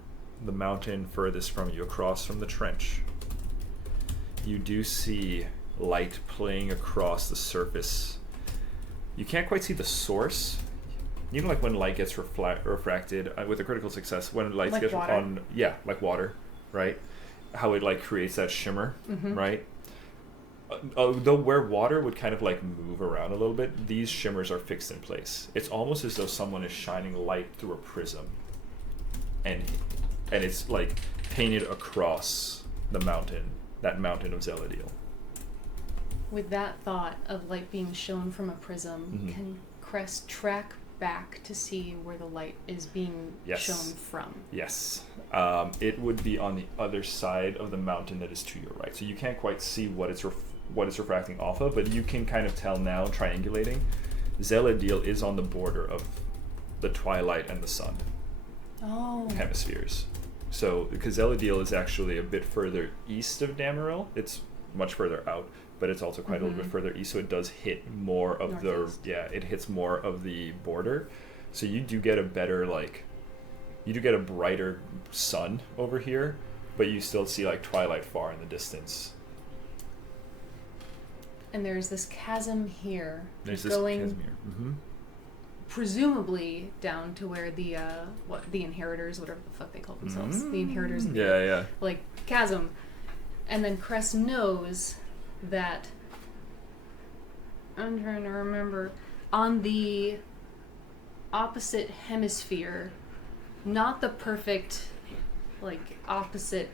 the mountain furthest from you, across from the trench. You do see light playing across the surface. You can't quite see the source. You know, like when light gets refracted with a critical success, when light like gets water. on, like water, right? How it like creates that shimmer, right? Though where water would kind of like move around a little bit, these shimmers are fixed in place. It's almost as though someone is shining light through a prism, and it's like painted across the mountain, that mountain of Zeladiel. With that thought of light being shown from a prism, can Cress track back to see where the light is being shown from? Yes. It would be on the other side of the mountain that is to your right. So you can't quite see what it's refracting off of, but you can kind of tell now, triangulating, Zeladiel is on the border of the twilight and the sun hemispheres. So, because Zeladiel is actually a bit further east of Damaril, it's much further out, but it's also quite a little bit further east, so it does hit more of it hits more of the border. So you do get a better, you do get a brighter sun over here, but you still see like twilight far in the distance. And there's this chasm here. There's this going chasm here. presumably down to where the inheritors, whatever the fuck they call themselves, the inheritors, like chasm. And then Cress knows that I'm trying to remember. On the opposite hemisphere, not the perfect, like, opposite.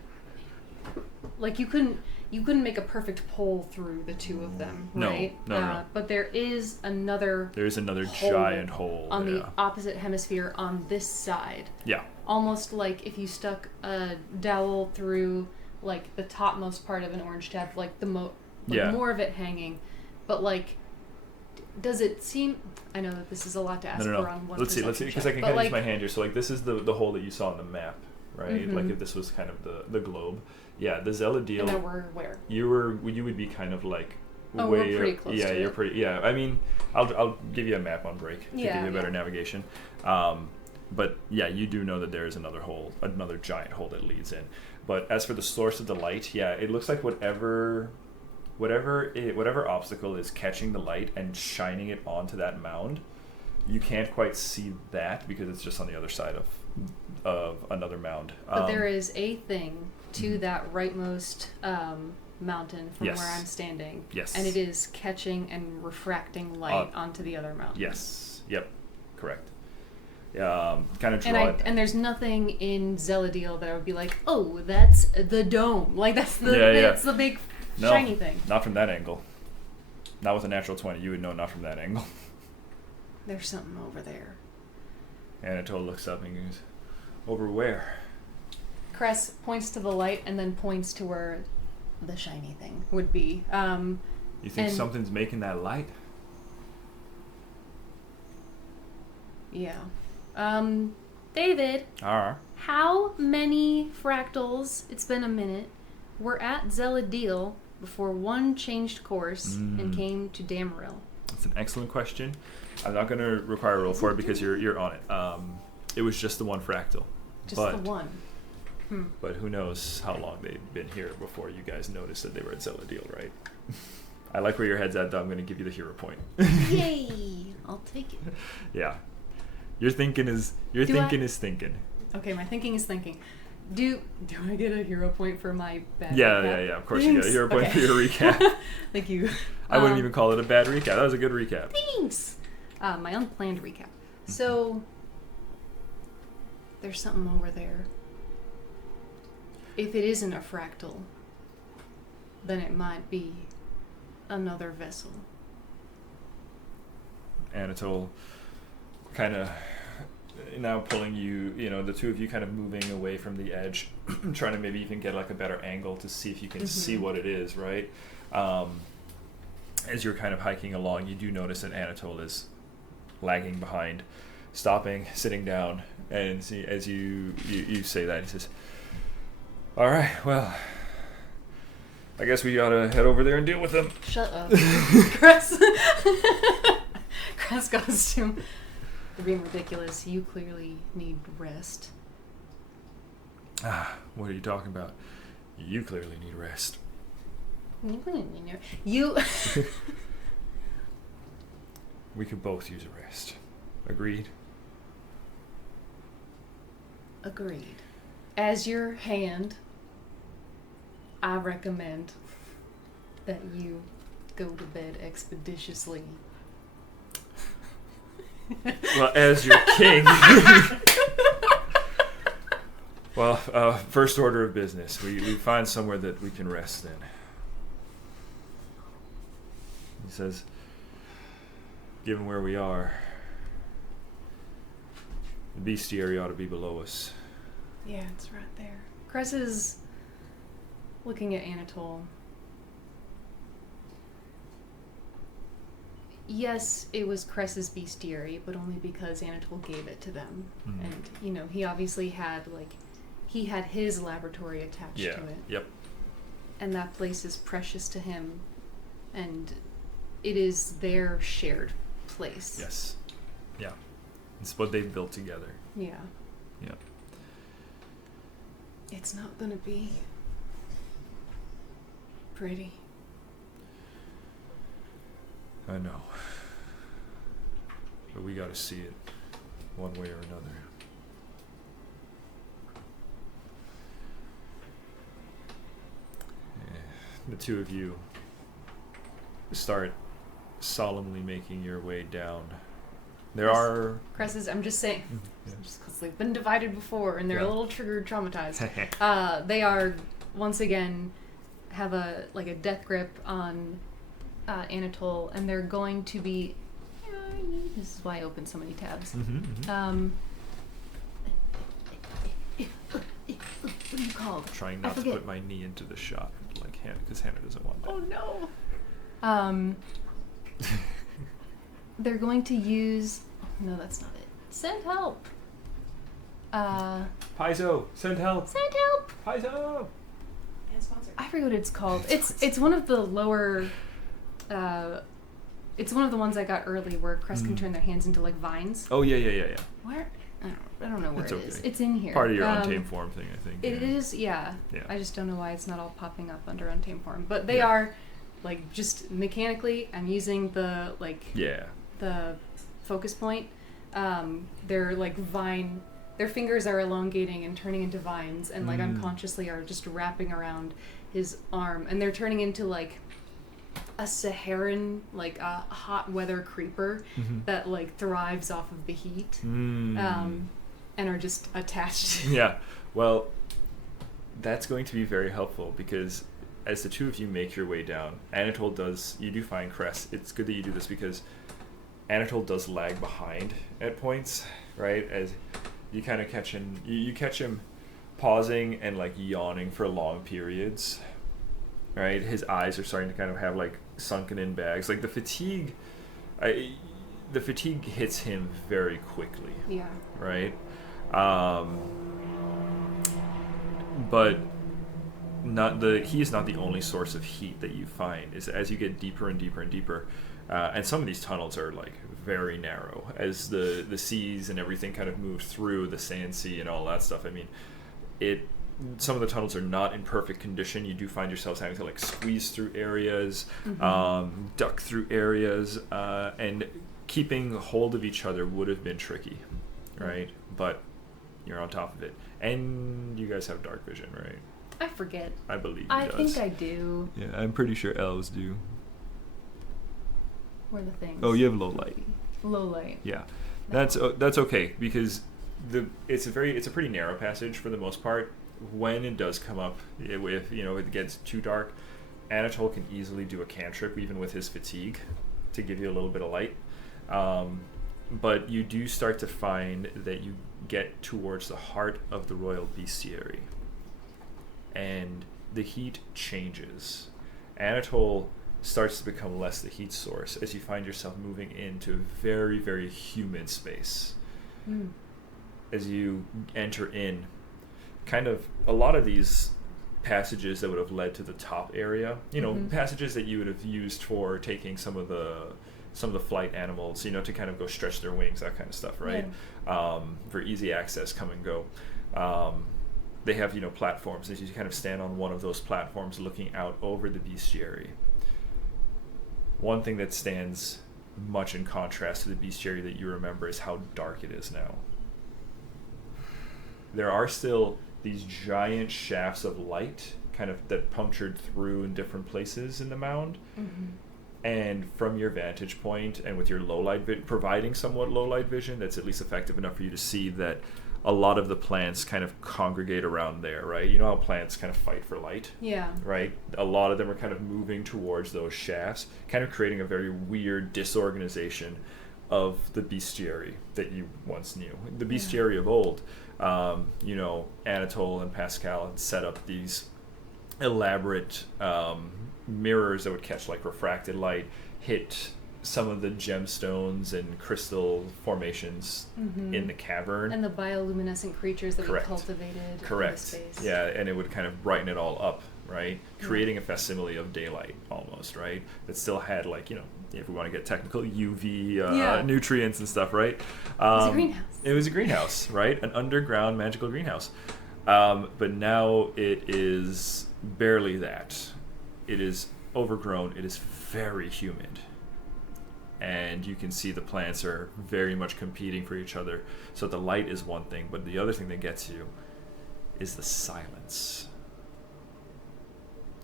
Like, you couldn't make a perfect pole through the two of them, right? No. But there is another. There's another hole giant hole on the opposite hemisphere on this side. Yeah. Almost like if you stuck a dowel through, like, the topmost part of an orange to have, like, more of it hanging. But, like, does it seem... I know that this is a lot to ask for on one. Let's see, because I can kind of use my hand here. So, like, this is the hole that you saw on the map, right? Mm-hmm. Like, if this was kind of the globe. Yeah, the Zeladil... And then we're where? You would be kind of, like... Oh, we're pretty close to it. Yeah, you're pretty... Yeah, I mean, I'll give you a map on break to give you a better navigation. But, yeah, you do know that there is another giant hole that leads in. But as for the source of the light, yeah, it looks like whatever obstacle is catching the light and shining it onto that mound, you can't quite see that because it's just on the other side of another mound. But there is a thing to that rightmost mountain from where I'm standing. Yes. And it is catching and refracting light onto the other mountain. Yes. Yep. Correct. Kind of draw it. And there's nothing in Zeladil that I would be like, oh, that's the dome. Like, that's the big shiny thing. Not from that angle. Not with a natural 20. You would know not from that angle. There's something over there. Anatole looks up and goes, over where? Cress points to the light and then points to where the shiny thing would be. You think something's making that light? Yeah. David, how many fractals, it's been a minute, were at Zeladil before one changed course and came to Damaril? That's an excellent question. I'm not going to require a roll for it because you're on it. It was just the one fractal. Just the one. But who knows how long they'd been here before you guys noticed that they were at Zeladil, right? I like where your head's at, though. I'm going to give you the hero point. Yay! I'll take it. Yeah. Your thinking is thinking. Okay, my thinking is thinking. Do I get a hero point for my bad recap? Yeah. Of course you get a hero point for your recap. Thank you. I wouldn't even call it a bad recap. That was a good recap. Thanks! My unplanned recap. So, there's something over there. If it isn't a fractal, then it might be another vessel. Anatole kind of now pulling you, the two of you kind of moving away from the edge, trying to maybe even get like a better angle to see if you can see what it is, right? As you're kind of hiking along, you do notice that Anatole is lagging behind, stopping, sitting down, and as you say that, he says, all right, well, I guess we ought to head over there and deal with them. Shut up. Cress goes to... You're being ridiculous. You clearly need rest. What are you talking about? You clearly need rest. You... We could both use a rest. Agreed? Agreed. As your hand, I recommend that you go to bed expeditiously. Well, as your king. Well, first order of business. We find somewhere that we can rest then. He says, given where we are, the bestiary ought to be below us. Yeah, it's right there. Cress is looking at Anatole. Yes, it was Cress's bestiary, but only because Anatole gave it to them. And, he obviously had, he had his laboratory attached to it. Yep. And that place is precious to him. And it is their shared place. Yes. Yeah. It's what they've built together. Yeah. Yeah. It's not gonna be pretty. I know. But we gotta see it one way or another. The two of you start solemnly making your way down. There are... Cresses, I'm just saying, Yeah. just because they've been divided before and they're Yeah. a little triggered, traumatized. They are, once again, have a death grip on Anatole, and they're going to be... This is why I opened so many tabs. What are you called? Trying not to put my knee into the shot, like Hannah, because Hannah doesn't want that. Oh no. They're going to use. No, that's not it. Send help. Paizo, send help. Send help. Paizo. And sponsor. I forget what it's called. It's one of the lower. It's one of the ones I got early where Cress can turn their hands into like vines. Oh yeah. Where? I don't know where It's it okay. is. It's in here. Part of your Untamed Form thing, I think. It is, yeah. I just don't know why it's not all popping up under Untamed Form. But they are, like, just mechanically, I'm using the, like, the focus point. They're, like, their fingers are elongating and turning into vines, and, like, unconsciously are just wrapping around his arm. And they're turning into, like, a Saharan, like a hot weather creeper that like thrives off of the heat, and are just attached. Yeah, well, that's going to be very helpful because as the two of you make your way down, Anatole does. You do find Cress. It's good that you do this because Anatole does lag behind at points, right? As you kind of catch him, you catch him pausing and like yawning for long periods. Right, his eyes are starting to kind of have like sunken in bags. Like the fatigue hits him very quickly. Yeah. Right, but he is not the only source of heat that you find. Is as you get deeper and deeper and deeper, and some of these tunnels are like very narrow as the seas and everything kind of move through the sand sea and all that stuff. I mean, some of the tunnels are not in perfect condition. You do find yourselves having to like squeeze through areas, duck through areas, and keeping hold of each other would have been tricky, right? But you're on top of it, and you guys have dark vision, right? I forget. I believe. I think I do. Yeah, I'm pretty sure elves do. Where are the things? Oh, you have low light. Low light. Yeah, that's okay because it's a pretty narrow passage for the most part. When it does come up, if it gets too dark, Anatole can easily do a cantrip even with his fatigue to give you a little bit of light. But you do start to find that you get towards the heart of the royal bestiary, and the heat changes. Anatole starts to become less the heat source as you find yourself moving into very, very humid space. As you enter in, kind of a lot of these passages that would have led to the top area, passages that you would have used for taking some of the flight animals, to kind of go stretch their wings, that kind of stuff, right? For easy access, come and go. They have, platforms as you kind of stand on one of those platforms looking out over the bestiary. One thing that stands much in contrast to the bestiary that you remember is how dark it is now. There are still these giant shafts of light kind of that punctured through in different places in the mound. And from your vantage point and with your low light providing somewhat low light vision, that's at least effective enough for you to see that a lot of the plants kind of congregate around there, right? You know how plants kind of fight for light? Yeah. Right? A lot of them are kind of moving towards those shafts, kind of creating a very weird disorganization of the bestiary that you once knew. The bestiary of old, Anatole and Pascal had set up these elaborate mirrors that would catch like refracted light, hit some of the gemstones and crystal formations in the cavern. And the bioluminescent creatures that we cultivated in the space. Yeah, and it would kind of brighten it all up, right? Creating a facsimile of daylight almost, right? That still had like, if we want to get technical, UV nutrients and stuff, right? It was a greenhouse. It was a greenhouse, right? An underground magical greenhouse. But now it is barely that. It is overgrown. It is very humid. And you can see the plants are very much competing for each other. So the light is one thing, but the other thing that gets you is the silence.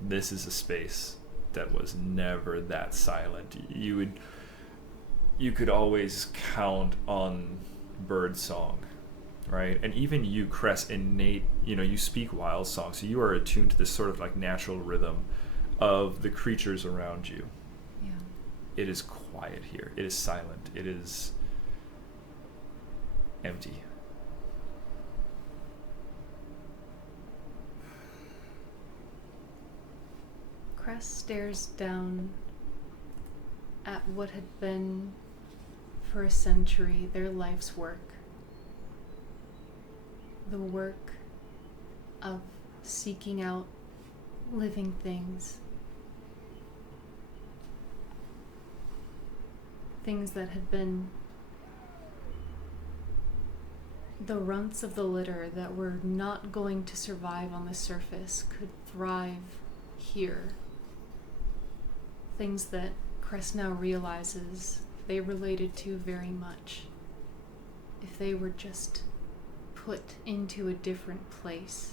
This is a space that was never that silent. You could always count on bird song, right? And even you, Cress, innate, you speak wild song, so you are attuned to this sort of like natural rhythm of the creatures around you. Yeah. It is quiet here. It is silent. It is empty. Cress stares down at what had been, for a century, their life's work. The work of seeking out living things. Things that had been the runts of the litter that were not going to survive on the surface could thrive here. Things that Cress now realizes they related to very much. If they were just put into a different place,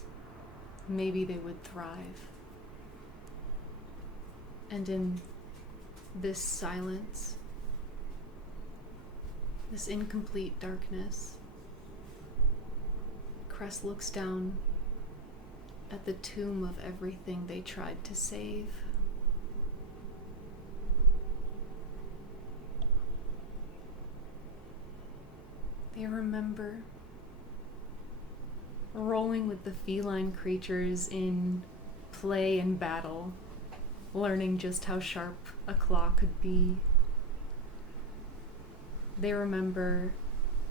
maybe they would thrive. And in this silence, this incomplete darkness, Cress looks down at the tomb of everything they tried to save. They remember rolling with the feline creatures in play and battle, learning just how sharp a claw could be. They remember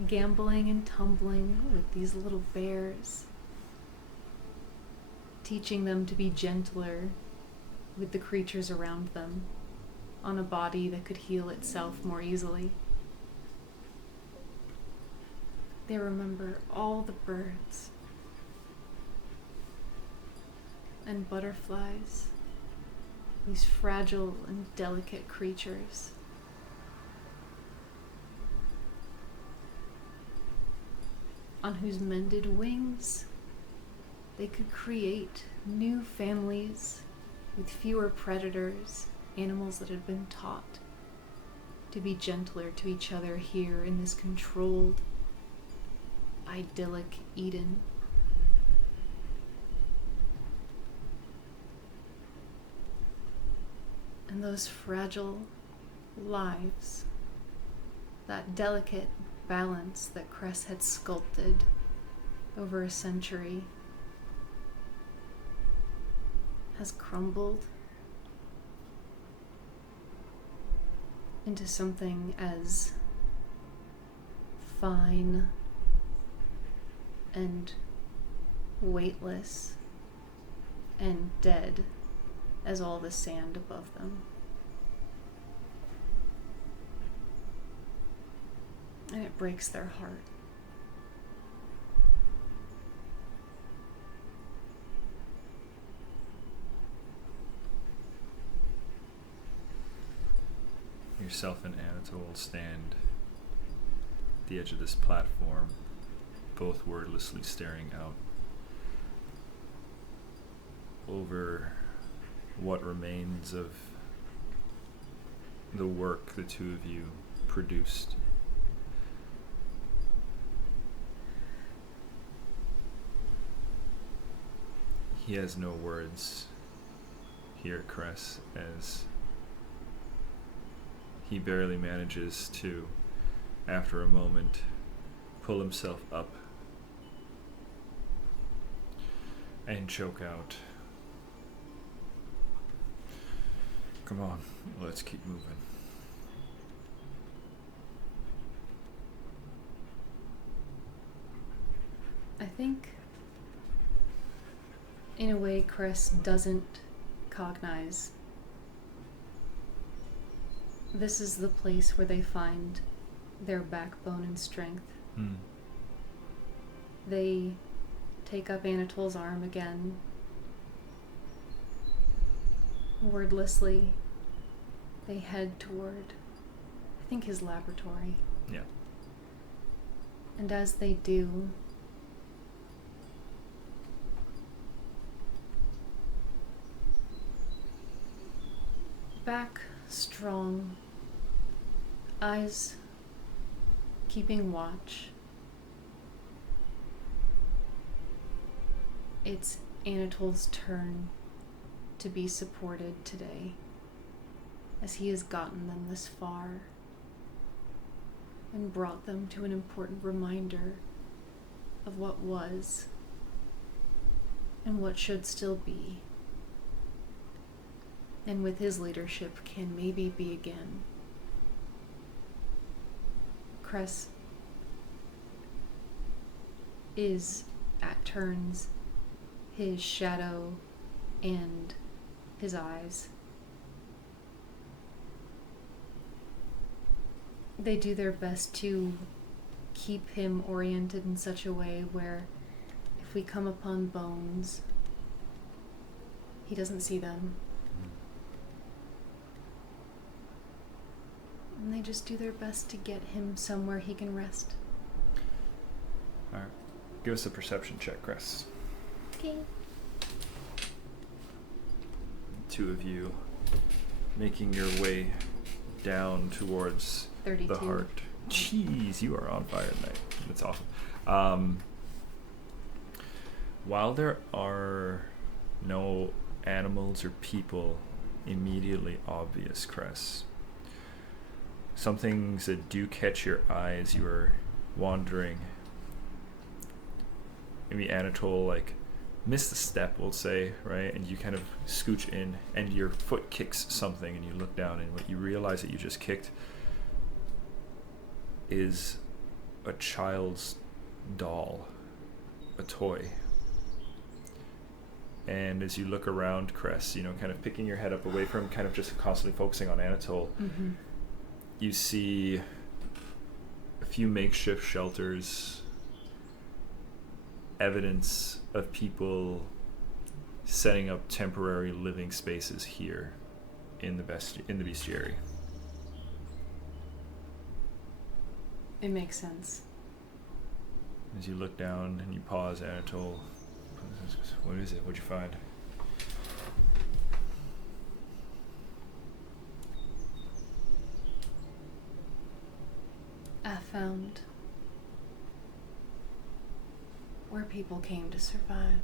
gambling and tumbling with these little bears, teaching them to be gentler with the creatures around them on a body that could heal itself more easily. They remember all the birds and butterflies, these fragile and delicate creatures. On whose mended wings they could create new families with fewer predators, animals that had been taught to be gentler to each other here in this controlled, idyllic Eden. And those fragile lives, that delicate balance that Cress had sculpted over a century, has crumbled into something as fine and weightless and dead as all the sand above them. And it breaks their heart. Yourself and Anatole stand at the edge of this platform, both wordlessly staring out over what remains of the work the two of you produced. He has no words here, Cress, as he barely manages to, after a moment, pull himself up and choke out. Come on, let's keep moving. I think, in a way, Cress doesn't cognize. This is the place where they find their backbone and strength. They take up Anatole's arm again. Wordlessly, they head toward, I think, his laboratory. Yeah. And as they do, Back strong, eyes keeping watch. It's Anatol's turn to be supported today, as he has gotten them this far and brought them to an important reminder of what was and what should still be, and with his leadership can maybe be again. Cress is, at turns, his shadow and his eyes. They do their best to keep him oriented in such a way where if we come upon bones, he doesn't see them. And they just do their best to get him somewhere he can rest. Alright. Give us a perception check, Chris. Okay. Two of you making your way down towards 32. the heart. Jeez, you are on fire tonight. That's awesome. While there are no animals or people immediately obvious, Cress, some things that do catch your eye as you are wandering. Maybe Anatole, like, missed a step, we'll say, right? And you kind of scooch in, and your foot kicks something, and you look down, and what you realize that you just kicked is a child's doll, a toy. And as you look around, Cress, you know, kind of picking your head up away from kind of just constantly focusing on Anatole, you see a few makeshift shelters, evidence of people setting up temporary living spaces here in the bestiary. It makes sense. As you look down and you pause, Anatole, what is it? What'd you find? I found where people came to survive.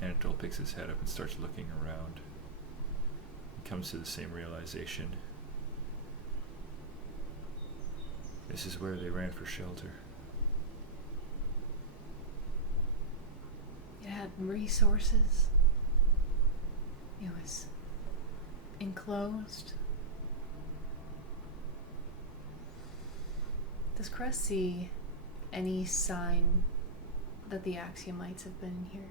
Anatole picks his head up and starts looking around. He comes to the same realization. This is where they ran for shelter. It had resources. It was enclosed. Does Cress see any sign that the Axiamites have been here?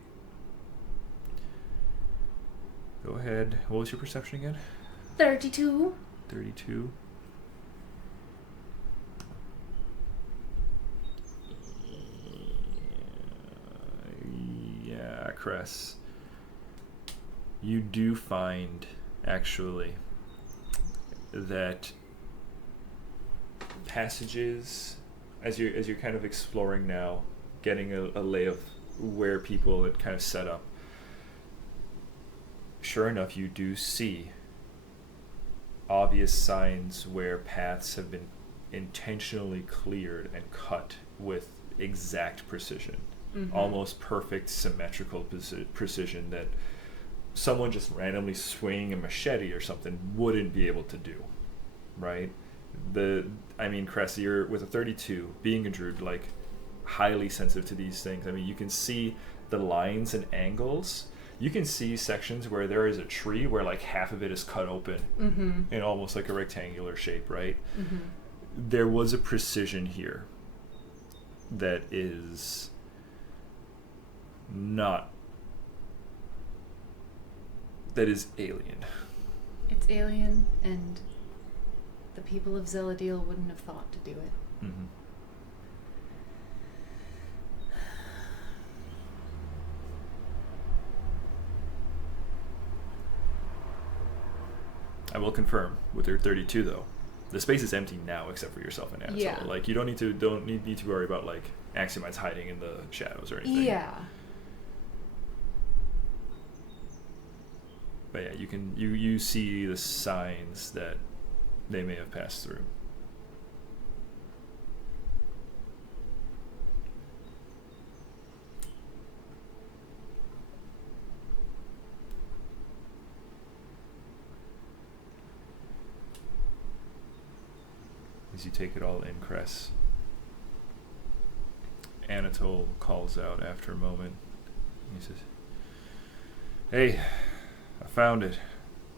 Go ahead. What was your perception again? 32. 32. Yeah, Cress. You do find, actually, that passages, as you're kind of exploring now, getting a lay of where people had kind of set up, sure enough, you do see obvious signs where paths have been intentionally cleared and cut with exact precision. Almost perfect symmetrical precision that someone just randomly swinging a machete or something wouldn't be able to do, right? Cress, you're with a 32, being a druid, like, highly sensitive to these things. I mean, you can see the lines and angles. You can see sections where there is a tree where, like, half of it is cut open in almost like a rectangular shape, right? There was a precision here that is alien. It's alien, and the people of Zeladil wouldn't have thought to do it. I will confirm with your 32, though, the space is empty now except for yourself and Anatole. Yeah. Like you don't need to worry about like Axiomite's hiding in the shadows or anything. Yeah. But yeah, you see the signs that they may have passed through. As you take it all in, Cress, Anatole calls out after a moment. He says, "Hey, I found it."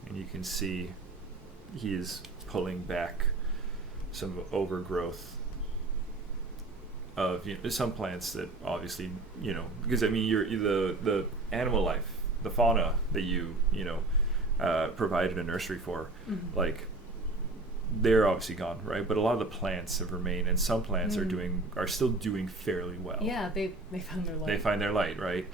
And you can see he is pulling back some overgrowth of some plants that obviously, because I mean you're the animal life, the fauna that you provided a nursery for, Mm-hmm. like they're obviously gone, right? But a lot of the plants have remained, and some plants are still doing fairly well. Yeah, they found their light. They find their light, right?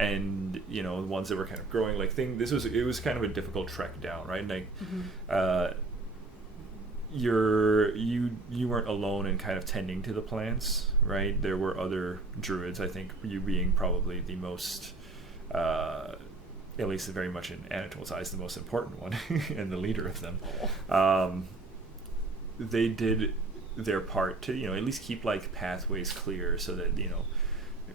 And the ones that were kind of growing, like it was kind of a difficult trek down, right? Like you weren't alone in kind of tending to the plants, right? There were other druids. I think you being probably the most at least very much in Anatole's eyes, the most important one and the leader of them. They did their part to, at least keep like pathways clear so that,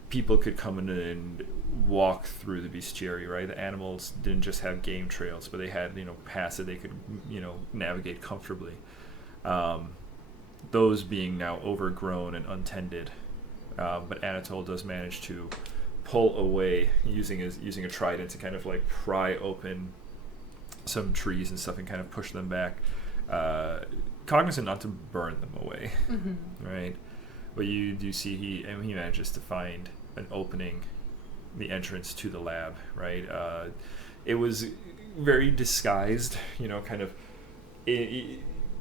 people could come in and walk through the bestiary, right? The animals didn't just have game trails, but they had, paths that they could, navigate comfortably. Those being now overgrown and untended. But Anatole does manage to pull away using a trident to kind of like pry open some trees and stuff and kind of push them back, cognizant not to burn them away, right? But you do see he manages to find an opening, the entrance to the lab, right? It was very disguised, kind of.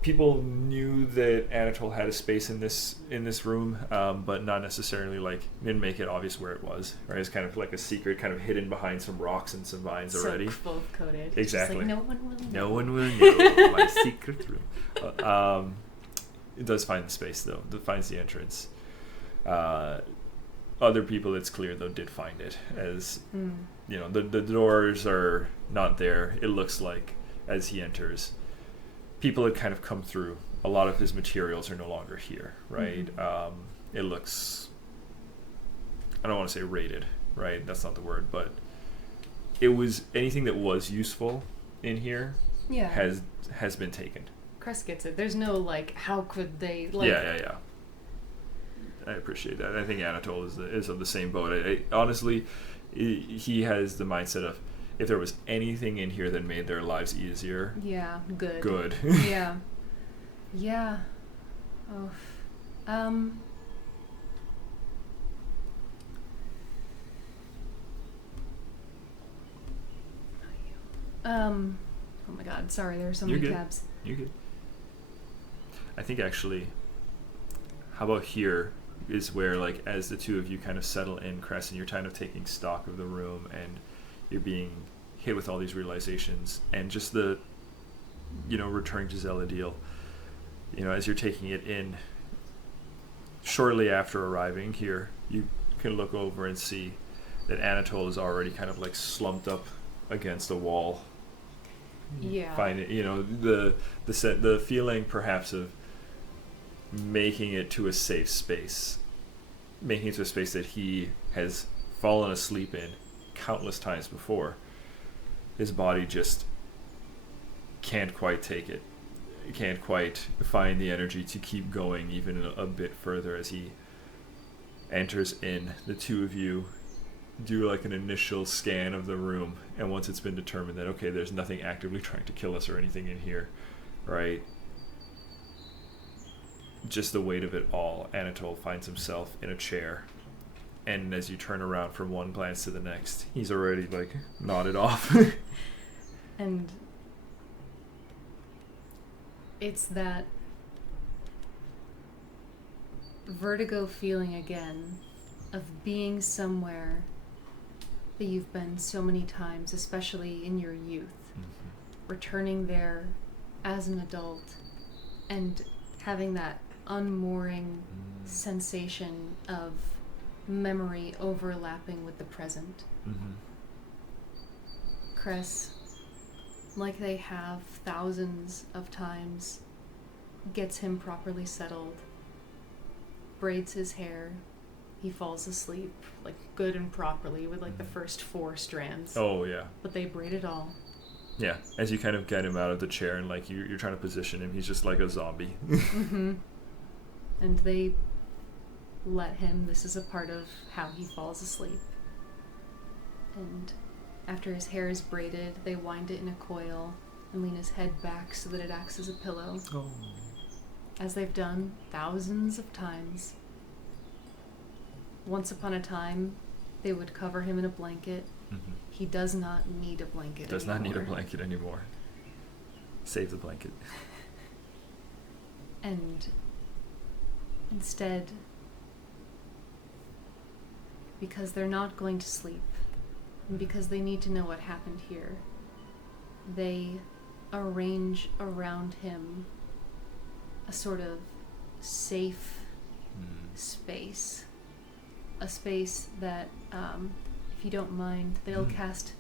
People knew that Anatole had a space in this room, but not necessarily didn't make it obvious where it was. Right, it's kind of like a secret, kind of hidden behind some rocks and some vines already. So coded. Exactly. Just like, no one will know. No one will know my secret room. It does find the space though. It finds the entrance. Other people, it's clear though, did find it, as the doors are not there. It looks like as he enters, people had kind of come through. A lot of his materials are no longer here, right? It looks, I don't want to say raided, right? That's not the word, but it was anything that was useful in here has been taken. Crest gets it. There's no how could they Yeah. I appreciate that. I think Anatole is of the same boat. Honestly, he has the mindset of, if there was anything in here that made their lives easier, good. Yeah. Oh. Oh my God, sorry, there are so many tabs. You're good. I think actually, how about here is where, as the two of you kind of settle in, Cress, and you're kind of taking stock of the room, and you're being hit with all these realizations, and just the, returning to Zeladiel, as you're taking it in, shortly after arriving here, you can look over and see that Anatole is already kind of slumped up against a wall. Yeah. Find it, the feeling perhaps of making it to a safe space, making it to a space that he has fallen asleep in countless times before. His body just can't quite take it. It can't quite find the energy to keep going even a bit further as he enters in. The two of you do an initial scan of the room, and once it's been determined that, okay, there's nothing actively trying to kill us or anything in here, right? Just the weight of it all, Anatole finds himself in a chair, and as you turn around from one glance to the next, he's already nodded off. And it's that vertigo feeling again of being somewhere that you've been so many times, especially in your youth, returning there as an adult and having that unmooring sensation of memory overlapping with the present. Cress, like they have thousands of times, gets him properly settled, braids his hair, he falls asleep, like, good and properly with, like, the first 4 strands. Oh, yeah. But they braid it all. Yeah, as you kind of get him out of the chair and, like, you're trying to position him, he's just like a zombie. And they let him, this is a part of how he falls asleep. And after his hair is braided, they wind it in a coil and lean his head back so that it acts as a pillow. Oh. As they've done thousands of times. Once upon a time, they would cover him in a blanket. He does not need a blanket anymore. Not need a blanket anymore. Save the blanket. And instead, because they're not going to sleep, and because they need to know what happened here, they arrange around him a sort of safe space. A space that, if you don't mind, they'll cast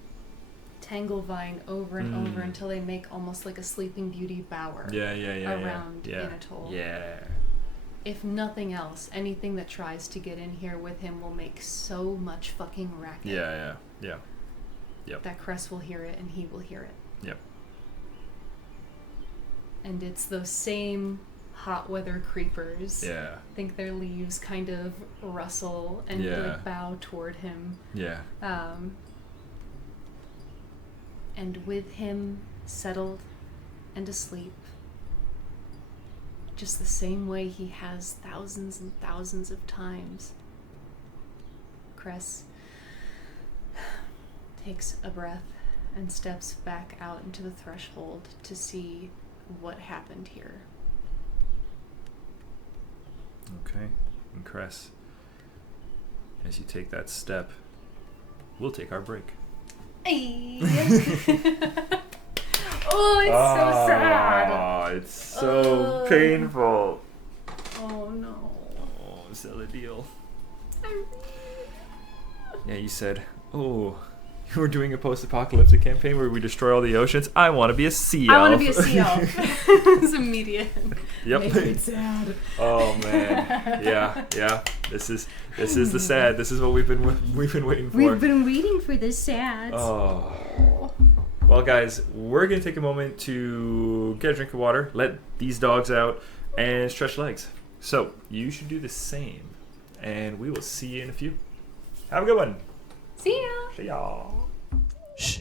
Tanglevine over and over until they make almost like a Sleeping Beauty bower around Anatole. Yeah. If nothing else, anything that tries to get in here with him will make so much fucking racket. Yeah. Yep. That Cress will hear it and he will hear it. Yep. And it's those same hot weather creepers. Yeah. I think their leaves kind of rustle and like bow toward him. Yeah. And with him settled and asleep, just the same way he has thousands and thousands of times, Cress takes a breath and steps back out into the threshold to see what happened here. Okay. And Cress, as you take that step, we'll take our break. Hey. Oh, it's so sad. Oh, it's so painful. Oh, no. Oh, sell a deal. Yeah, you said, oh, we're doing a post-apocalyptic campaign where we destroy all the oceans. I want to be a sea elf. I want to be a sea elf. It's immediate. Yep. Make it sad. Oh man. Yeah. This is the sad. This is what we've been waiting for. We've been waiting for this sad. Oh. Well, guys, we're gonna take a moment to get a drink of water, let these dogs out, and stretch legs. So you should do the same, and we will see you in a few. Have a good one. See ya. See y'all. Shh.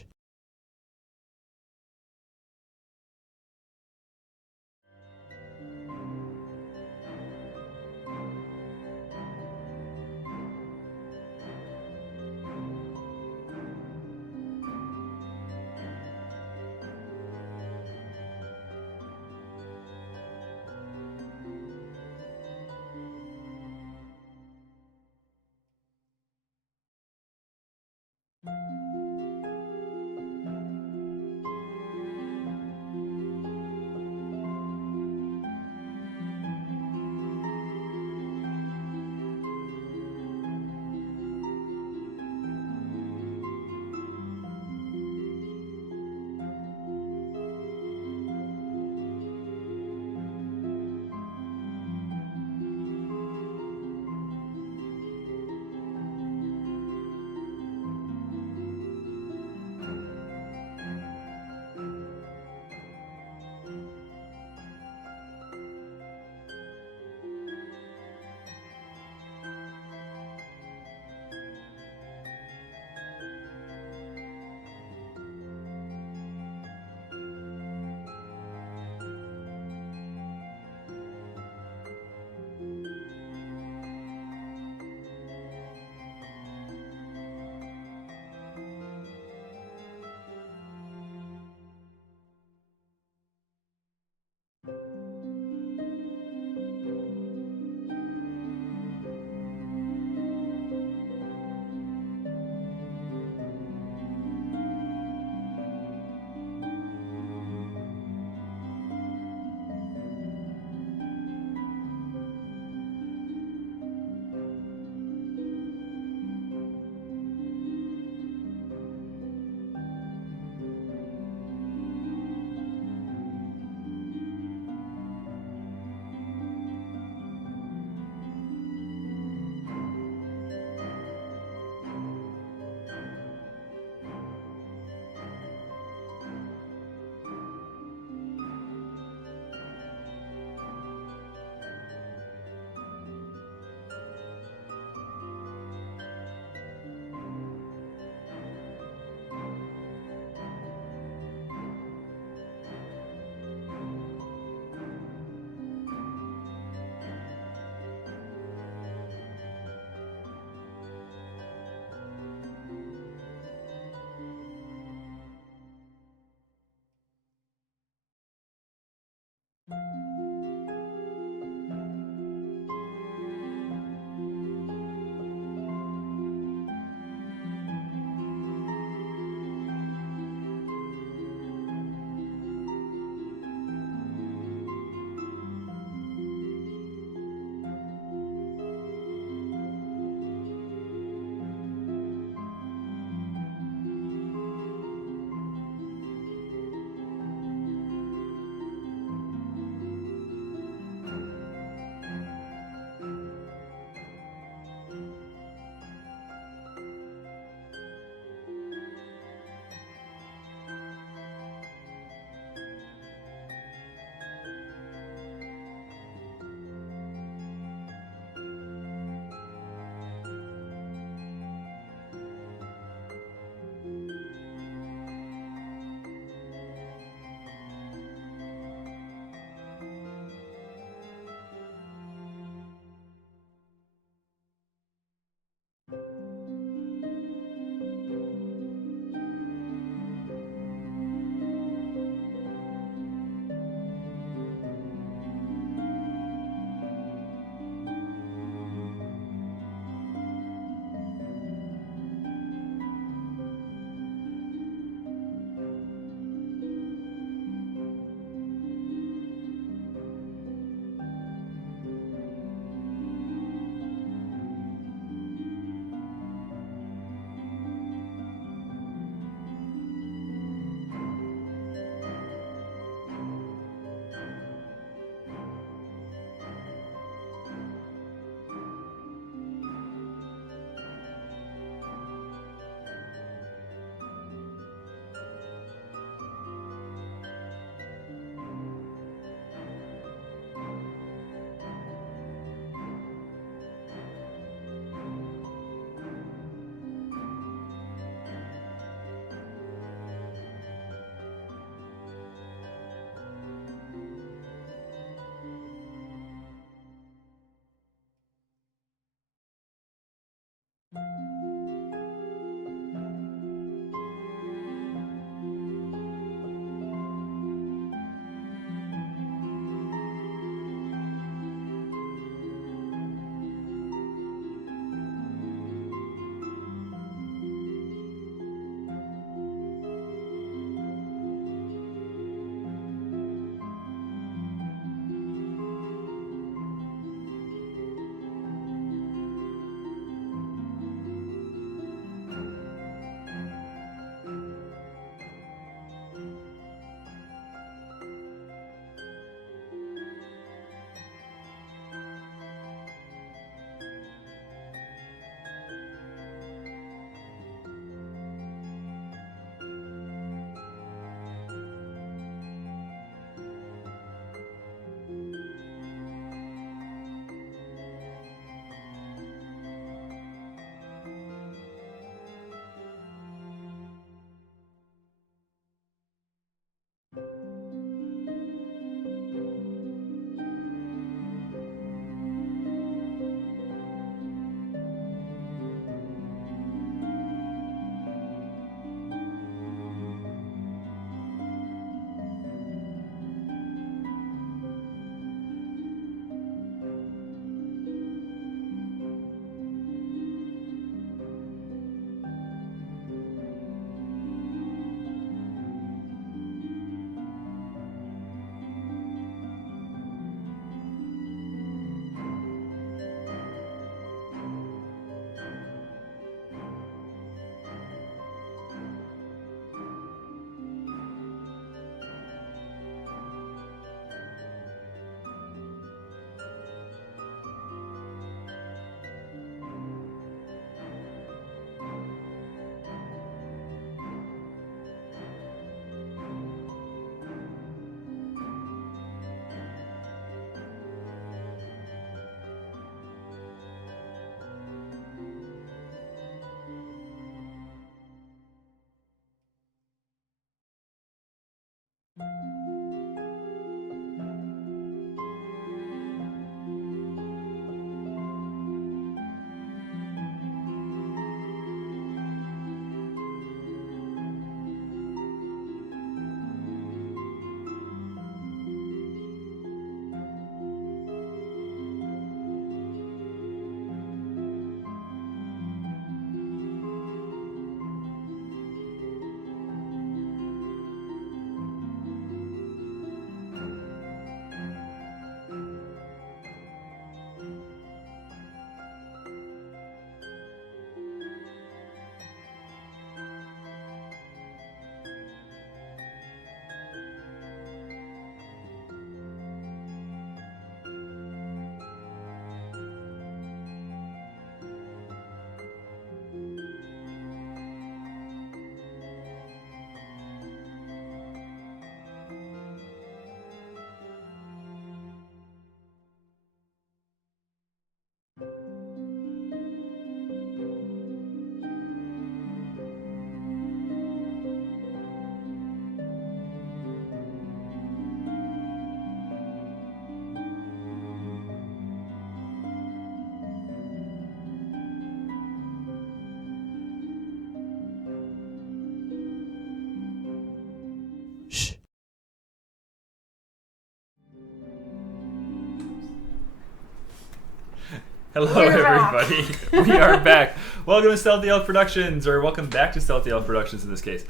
Hello, We're everybody. We are back. Welcome to Stealthy Elf Productions, or welcome back to Stealthy Elf Productions in this case.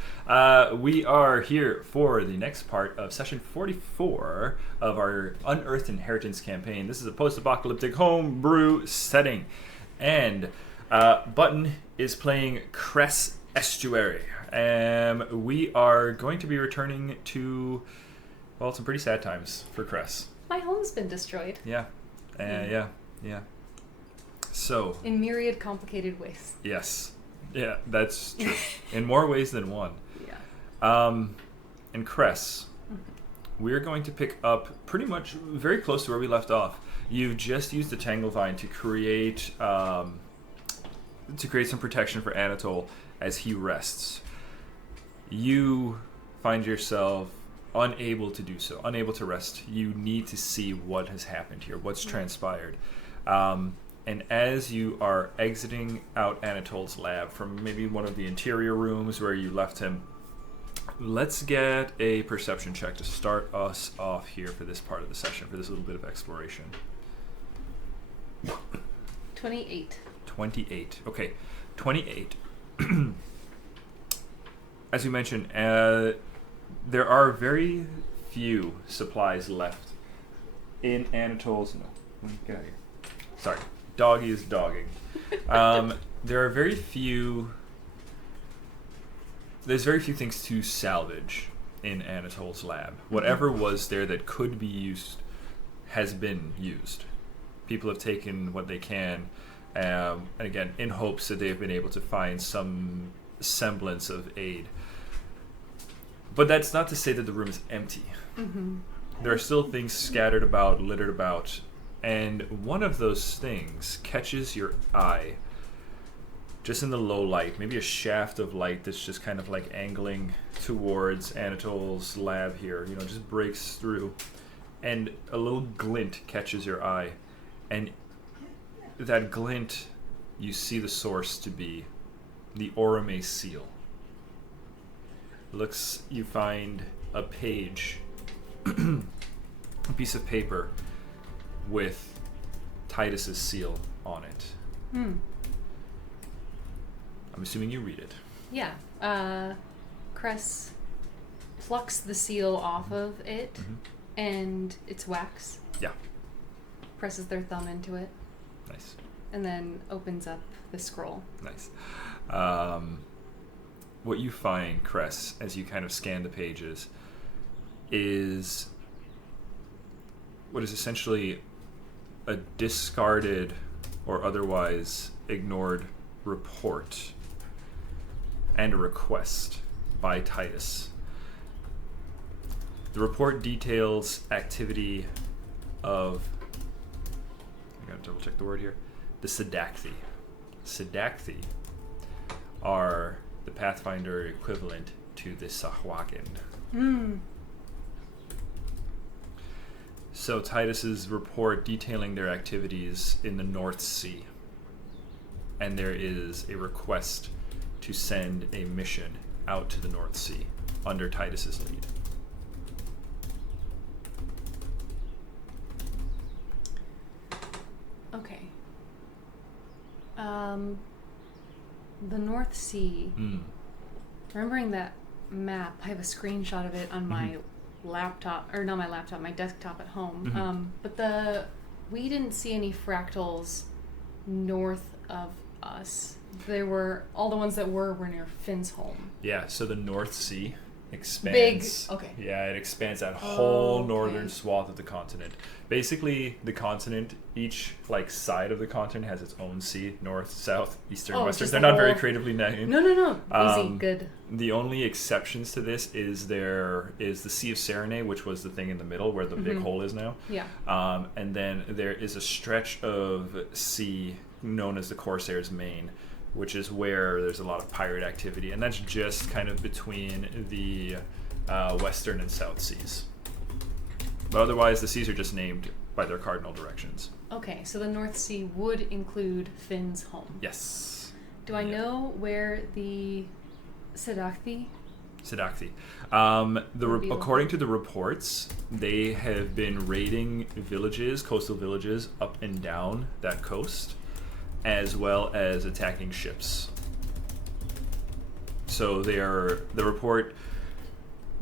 We are here for the next part of session 44 of our Unearthed Inheritance campaign. This is a post-apocalyptic homebrew setting. And Button is playing Cress Estuary. We are going to be returning to, well, some pretty sad times for Cress. My home's been destroyed. Yeah. Yeah. So, in myriad complicated ways. yes. Yeah, that's true. In more ways than one. Yeah. And Cress, we're going to pick up pretty much very close to where we left off. You've just used the Tangle Vine to create some protection for Anatole as he rests. You find yourself unable to do so, unable to rest. You need to see what has happened here, what's transpired. And as you are exiting out Anatole's lab from maybe one of the interior rooms where you left him, let's get a perception check to start us off here for this part of the session, for this little bit of exploration. 28. 28. Okay, 28. As we mentioned, there are very few supplies left in Anatole's... No, let me get out of here. Sorry. Doggy is dogging. There are very few... There's very few things to salvage in Anatole's lab. Whatever was there that could be used has been used. People have taken what they can, and again, in hopes that they've been able to find some semblance of aid. But that's not to say that the room is empty. Mm-hmm. There are still things scattered about, littered about, and one of those things catches your eye just in the low light, maybe a shaft of light that's just kind of like angling towards Anatole's lab here, just breaks through, and a little glint catches your eye, and that glint, you see the source to be the Orome seal. You find a page, a piece of paper with Titus's seal on it. I'm assuming you read it. Yeah. Cress plucks the seal off of it, and it's wax. Yeah. Presses their thumb into it. Nice. And then opens up the scroll. Nice. What you find, Cress, as you kind of scan the pages, is what is essentially a discarded or otherwise ignored report and a request by Titus. The report details activity of, I gotta double check the word here, the Sedacthi. Sedacthi are the Pathfinder equivalent to the Sahuagin. So Titus's report detailing their activities in the North Sea, and there is a request to send a mission out to the North Sea under Titus's lead. Okay. The North Sea. Remembering that map, I have a screenshot of it on my laptop, or not my laptop, my desktop at home. But we didn't see any fractals north of us. There were, all the ones that were near Finn's home. Yeah, so the North Sea expands. Big, okay. Yeah, it expands that whole northern swath of the continent. Basically, the continent, each side of the continent has its own sea: north, south, eastern, western. They're not very creatively named. No. Easy, good. The only exceptions to this is the Sea of Serenade, which was the thing in the middle where the big hole is now. Yeah. And then there is a stretch of sea known as the Corsair's Main, which is where there's a lot of pirate activity, and that's just kind of between the western and south seas. But otherwise, the seas are just named by their cardinal directions. Okay, so the North Sea would include Finn's home. Yes. Do I know where the Sedacthi Sidaxi. Reveal. According to the reports, they have been raiding villages, coastal villages, up and down that coast, as well as attacking ships. So the report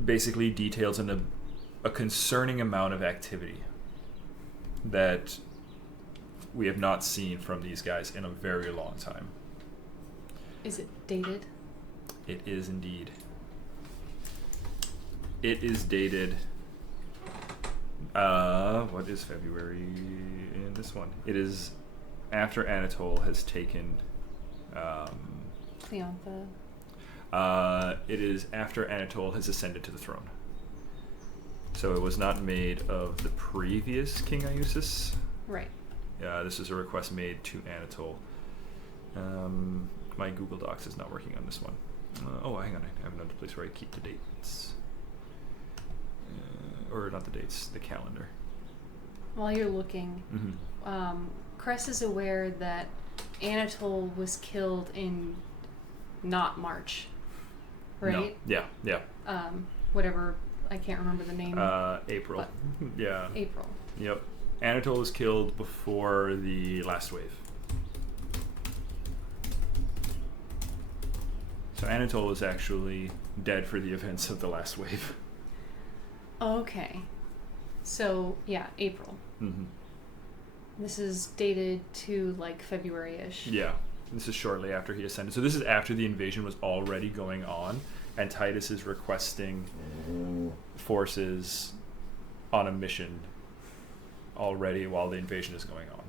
basically details a concerning amount of activity that we have not seen from these guys in a very long time. Is it dated? It is indeed. It is dated. What is February in this one? It is after Anatole has taken. Cleantha. It is after Anatole has ascended to the throne. So it was not made of the previous King Iusis. Right. This is a request made to Anatole. My Google Docs is not working on this one. Hang on. I have another place where I keep the dates. Or not the dates, the calendar. While you're looking, Cress is aware that Anatole was killed in not March, right? No. Yeah. Whatever, I can't remember the name. April. But Yeah. April. Yep. Anatole was killed before the last wave. So Anatole was actually dead for the events of the last wave. Okay. So, yeah, April. Mm-hmm. This is dated to, like, February-ish. Yeah. This is shortly after he ascended. So this is after the invasion was already going on, and Titus is requesting forces on a mission already while the invasion is going on.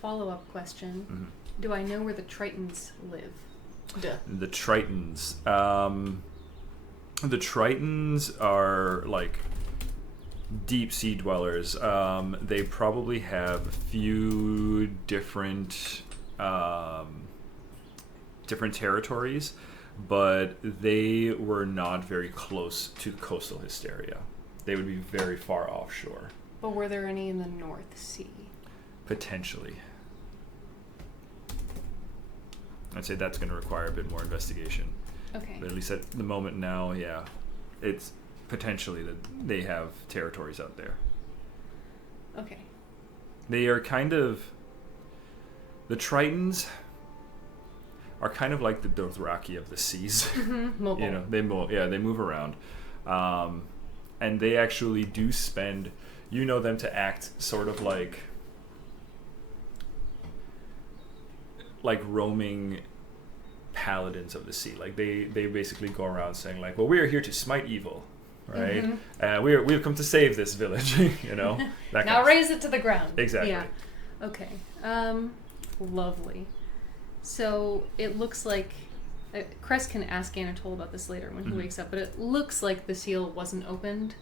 Follow-up question. Mm-hmm. Do I know where the Tritons live? Duh. The Tritons. The Tritons are like deep sea dwellers. They probably have a few different territories, but they were not very close to coastal Histaeria. They would be very far offshore. But were there any in the North Sea? Potentially. I'd say that's going to require a bit more investigation. Okay. But at least at the moment now, yeah, it's potentially that they have territories out there. Okay. They are kind of... The Tritons are kind of like the Dothraki of the seas. Mobile. You know, they move around. And they actually do spend... You know them to act sort of like roaming paladins of the sea. Like they basically go around saying like, well, we are here to smite evil, right? We've come to save this village. You know, that now raise it to the ground. Exactly. Yeah. Okay. Lovely. So it looks like Cress can ask Anatole about this later when he wakes up, but it looks like the seal wasn't opened.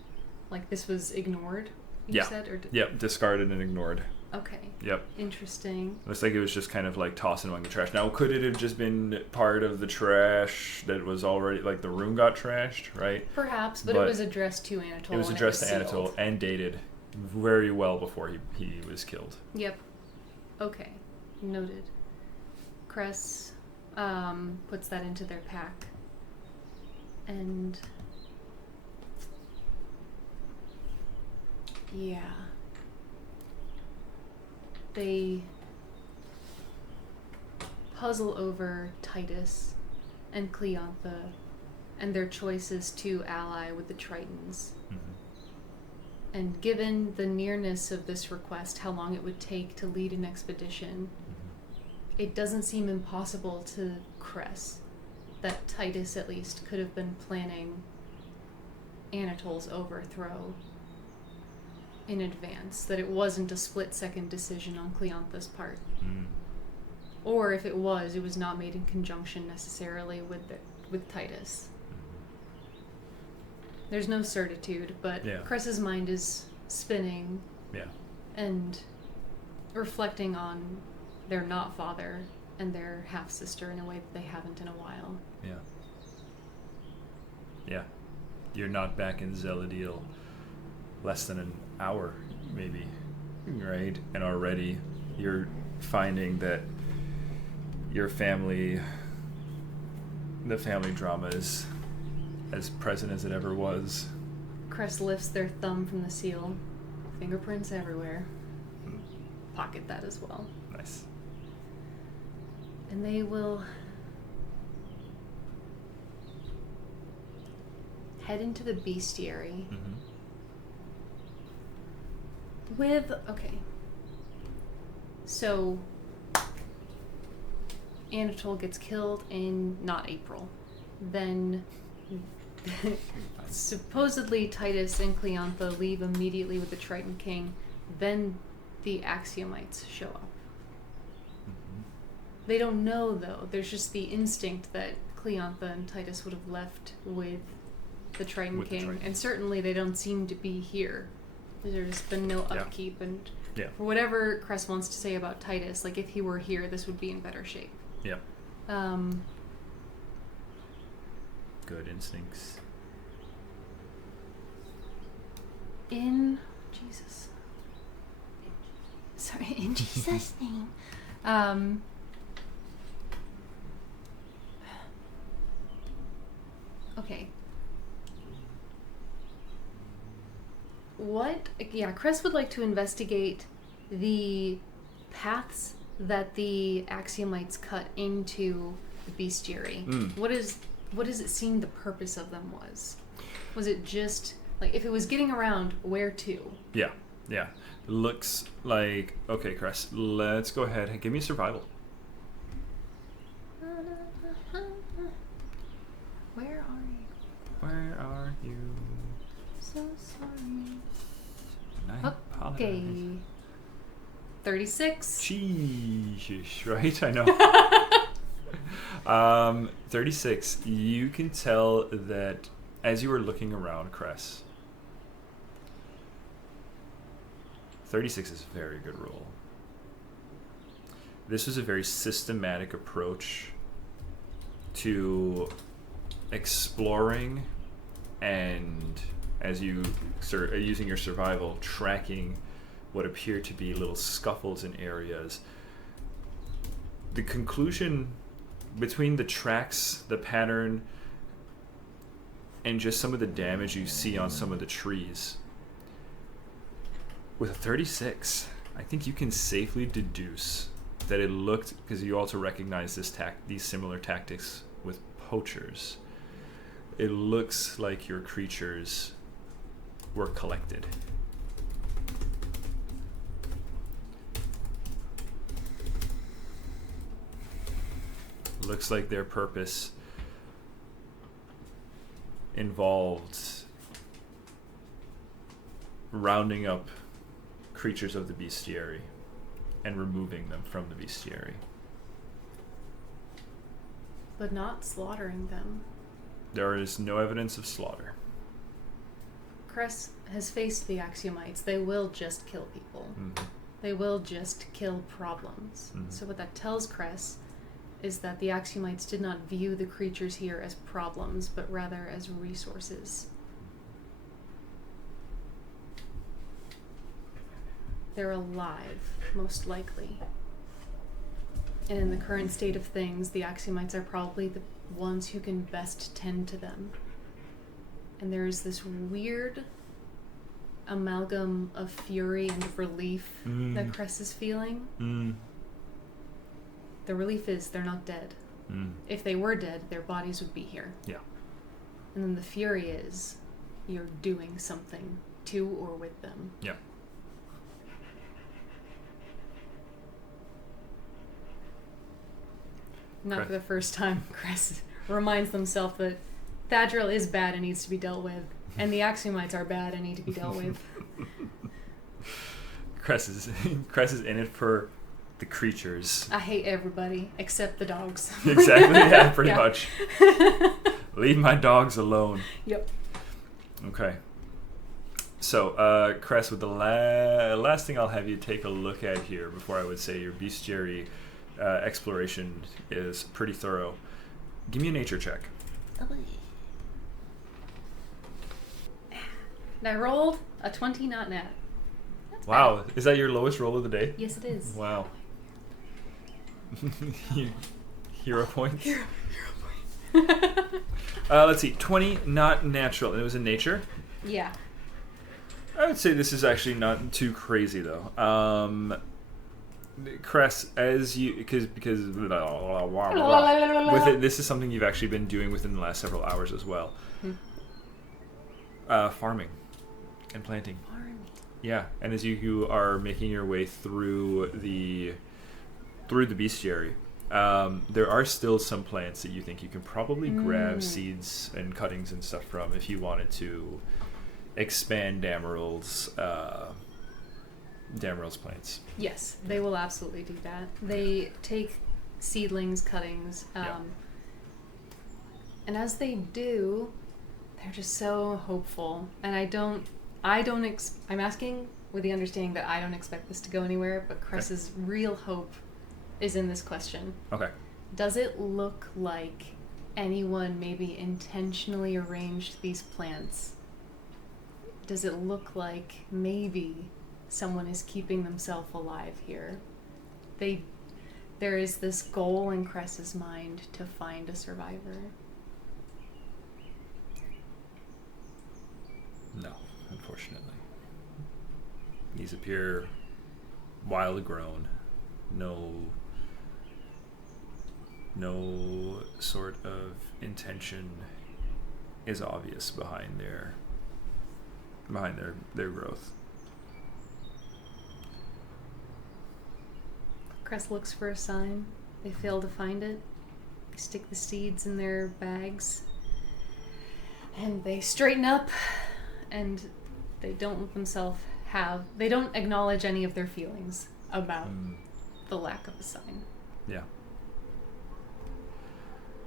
Like this was ignored. You said, or yep, discarded and ignored. Okay. Yep. Interesting. Looks like it was just kind of like tossed among the trash. Now, could it have just been part of the trash that was already, like the room got trashed, right? Perhaps, but it was addressed to Anatole. It was addressed to Anatole and dated very well before he was killed. Yep. Okay. Noted. Cress puts that into their pack. And... yeah. They puzzle over Titus and Cleantha and their choices to ally with the Tritons. And given the nearness of this request, how long it would take to lead an expedition, it doesn't seem impossible to Cress that Titus at least could have been planning Anatole's overthrow in advance, that it wasn't a split-second decision on Cleantha's part. Or if it was not made in conjunction necessarily with Titus. There's no certitude, but Cress's mind is spinning and reflecting on their not father and their half-sister in a way that they haven't in a while. Yeah. You're not back in Zeladil less than an hour, maybe, right? And already you're finding that your family, the family drama is as present as it ever was. Cress lifts their thumb from the seal. Fingerprints everywhere. Pocket that as well. Nice. And they will head into the bestiary. Okay. So Anatole gets killed in not April. Then supposedly Titus and Cleantha leave immediately with the Triton King. Then the Axiomites show up. They don't know, though. There's just the instinct that Cleantha and Titus would have left with the Triton King. And certainly they don't seem to be here. There's been no upkeep. And for whatever Cress wants to say about Titus, like, if he were here, this would be in better shape. Yeah. Good instincts. In Jesus' name. Okay. Cress would like to investigate the paths that the Axiomites cut into the bestiary. What does it seem the purpose of them was? Was it just, like, if it was getting around, where to? Yeah. Looks like... Okay, Cress, let's go ahead and give me survival. Where are you? So sorry. I apologize. Okay. 36. Sheesh, right? I know. 36. You can tell that as you were looking around, Cress, 36 is a very good roll. This was a very systematic approach to exploring, and as you using your survival, tracking what appear to be little scuffles in areas. The conclusion between the tracks, the pattern, and just some of the damage you see on some of the trees, with a 36, I think you can safely deduce that it looked, because you also recognize these similar tactics with poachers, it looks like your creatures were collected. Looks like their purpose involved rounding up creatures of the bestiary and removing them from the bestiary. But not slaughtering them. There is no evidence of slaughter. Cress has faced the Axiomites. They will just kill people. Mm-hmm. They will just kill problems. Mm-hmm. So what that tells Cress is that the Axiomites did not view the creatures here as problems, but rather as resources. They're alive, most likely. And in the current state of things, the Axiomites are probably the ones who can best tend to them. And there's this weird amalgam of fury and relief that Cress is feeling. The relief is they're not dead. If they were dead, their bodies would be here. Yeah. And then the fury is you're doing something to or with them. Yeah. Not for the first time, Cress reminds themselves that Thadril is bad and needs to be dealt with, and the Axiomites are bad and need to be dealt with. Cress is in it for the creatures. I hate everybody except the dogs. Exactly, yeah, pretty much. Leave my dogs alone. Yep. Okay. So, Cress, with the last thing I'll have you take a look at here before I would say your bestiary exploration is pretty thorough. Give me a nature check. And I rolled a 20 not nat. That's wow, bad. Is that your lowest roll of the day? Yes, it is. Wow. Hero points? Hero point. Let's see. 20, not natural. It was in nature. Yeah. I would say this is actually not too crazy, though. Cress, as you... Because with it, this is something you've actually been doing within the last several hours as well. Farming and planting. Yeah, and as you are making your way through the bestiary, there are still some plants that you think you can probably grab seeds and cuttings and stuff from if you wanted to expand Dameral's plants. Yes, they will absolutely do that. They take seedlings, cuttings, and as they do, they're just so hopeful. And I'm asking with the understanding that I don't expect this to go anywhere, but Cress's real hope is in this question. Okay. Does it look like anyone maybe intentionally arranged these plants? Does it look like maybe someone is keeping themselves alive here? There is this goal in Cress's mind to find a survivor. No, unfortunately. These appear wild grown. No sort of intention is obvious behind their growth. Cress looks for a sign. They fail to find it. They stick the seeds in their bags. And they straighten up, and they don't let themselves they don't acknowledge any of their feelings about the lack of a sign. Yeah.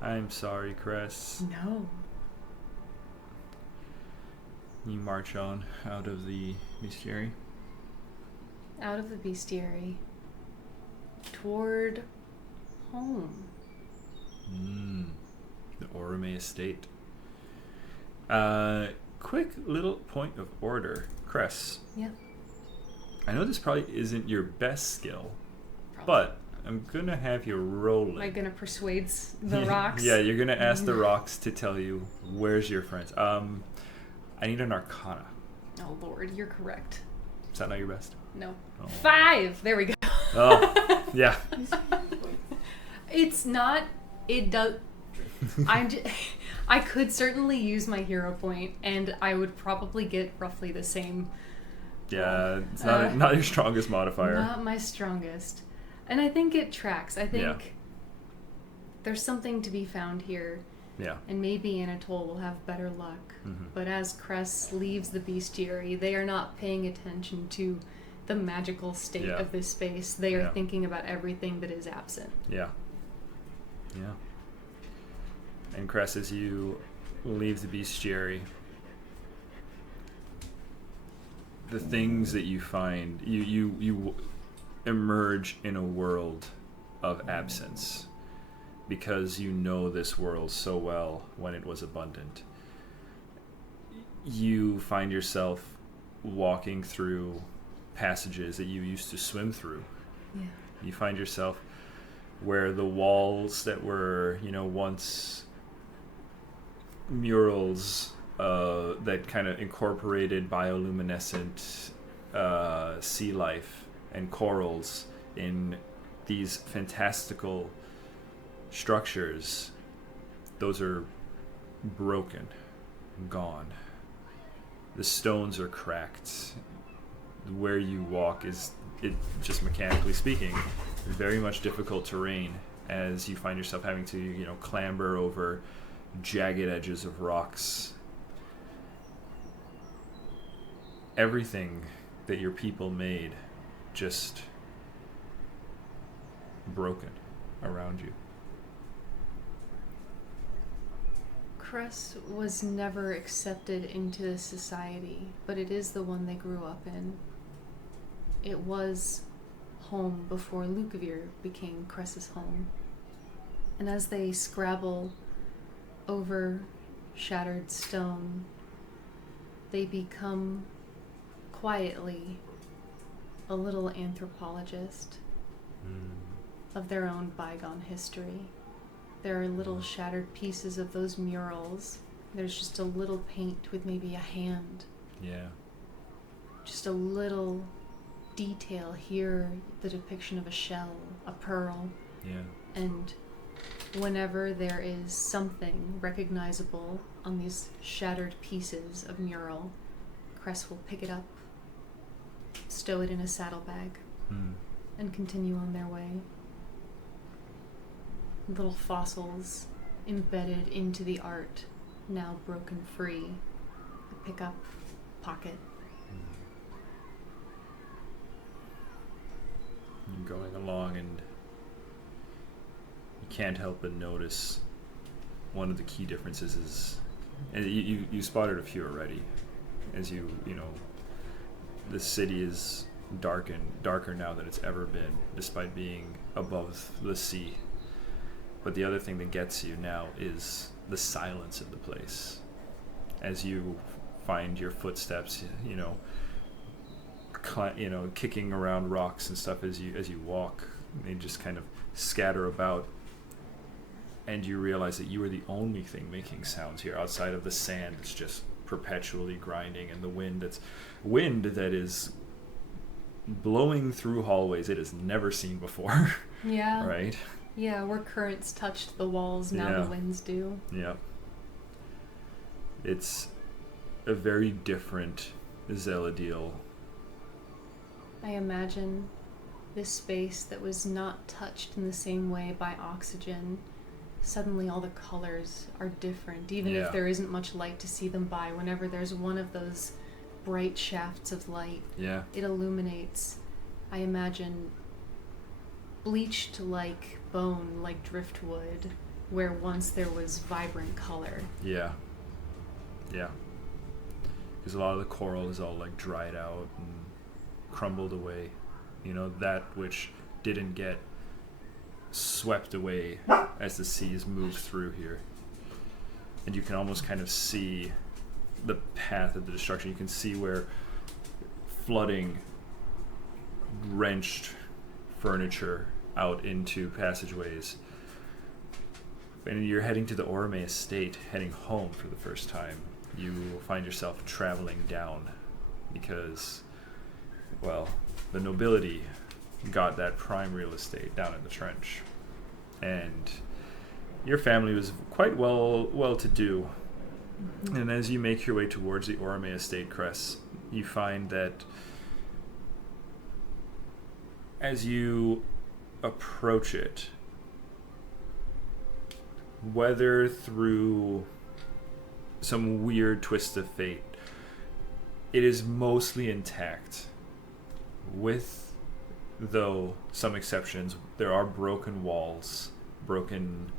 I'm sorry, Cress. No. You march on out of the bestiary. Out of the bestiary. Toward home. The Orome estate. Quick little point of order. Cress. Yeah. I know this probably isn't your best skill, but I'm going to have you roll it. Am I going to persuade the rocks? Yeah, you're going to ask the rocks to tell you where's your friends. I need an Arcana. Oh, Lord, you're correct. Is that not your best? No. Oh. 5! There we go. Oh, yeah. It's not... It does... I could certainly use my hero point, and I would probably get roughly the same. Yeah, it's not your strongest modifier. Not my strongest. And I think it tracks. I think there's something to be found here. Yeah. And maybe Anatole will have better luck. Mm-hmm. But as Cress leaves the bestiary, they are not paying attention to the magical state of this space. They are thinking about everything that is absent. Yeah. Yeah. And Cress, as you leave the bestiary, the things that you find, you emerge in a world of absence because you know this world so well when it was abundant. You find yourself walking through passages that you used to swim through. Yeah. You find yourself where the walls that were, once murals that kind of incorporated bioluminescent sea life and corals in these fantastical structures, those are broken, gone. The stones are cracked. Where you walk is, just mechanically speaking, very much difficult terrain as you find yourself having to, clamber over jagged edges of rocks. Everything that your people made just broken around you. Cress was never accepted into the society, but it is the one they grew up in. It was home before Lukavir became Cress's home. And as they scrabble over shattered stone, they become quietly a little anthropologist of their own bygone history. There are little shattered pieces of those murals. There's just a little paint with maybe a hand. Yeah. Just a little detail here, the depiction of a shell, a pearl. Yeah. And whenever there is something recognizable on these shattered pieces of mural, Cress will pick it up, stow it in a saddlebag, and continue on their way. Little fossils embedded into the art, now broken free. Pick up, pocket. You're going along and you can't help but notice one of the key differences is, and you spotted a few already, as you know, the city is darker now than it's ever been, despite being above the sea. But the other thing that gets you now is the silence of the place. As you find your footsteps, kicking around rocks and stuff as you walk, they just kind of scatter about, and you realize that you are the only thing making sounds here outside of the sand that's just perpetually grinding, and the wind that is blowing through hallways it has never seen before. Yeah. Right? Yeah, where currents touched the walls, now the winds do. Yeah. It's a very different Zeladiel. I imagine this space that was not touched in the same way by oxygen, suddenly all the colors are different, even if there isn't much light to see them by. Whenever there's one of those bright shafts of light, it illuminates, I imagine, bleached like bone, like driftwood, where once there was vibrant color. Yeah. Because a lot of the coral is all like dried out and crumbled away. That which didn't get swept away as the seas moved through here. And you can almost kind of see the path of the destruction. You can see where flooding wrenched furniture out into passageways. And you're heading to the Orme estate, heading home for the first time. You find yourself traveling down because, well, the nobility got that prime real estate down in the trench. And your family was quite well to do. And as you make your way towards the Orme estate, Cress, you find that as you approach it, whether through some weird twist of fate, it is mostly intact, with, though, some exceptions. There are broken walls, broken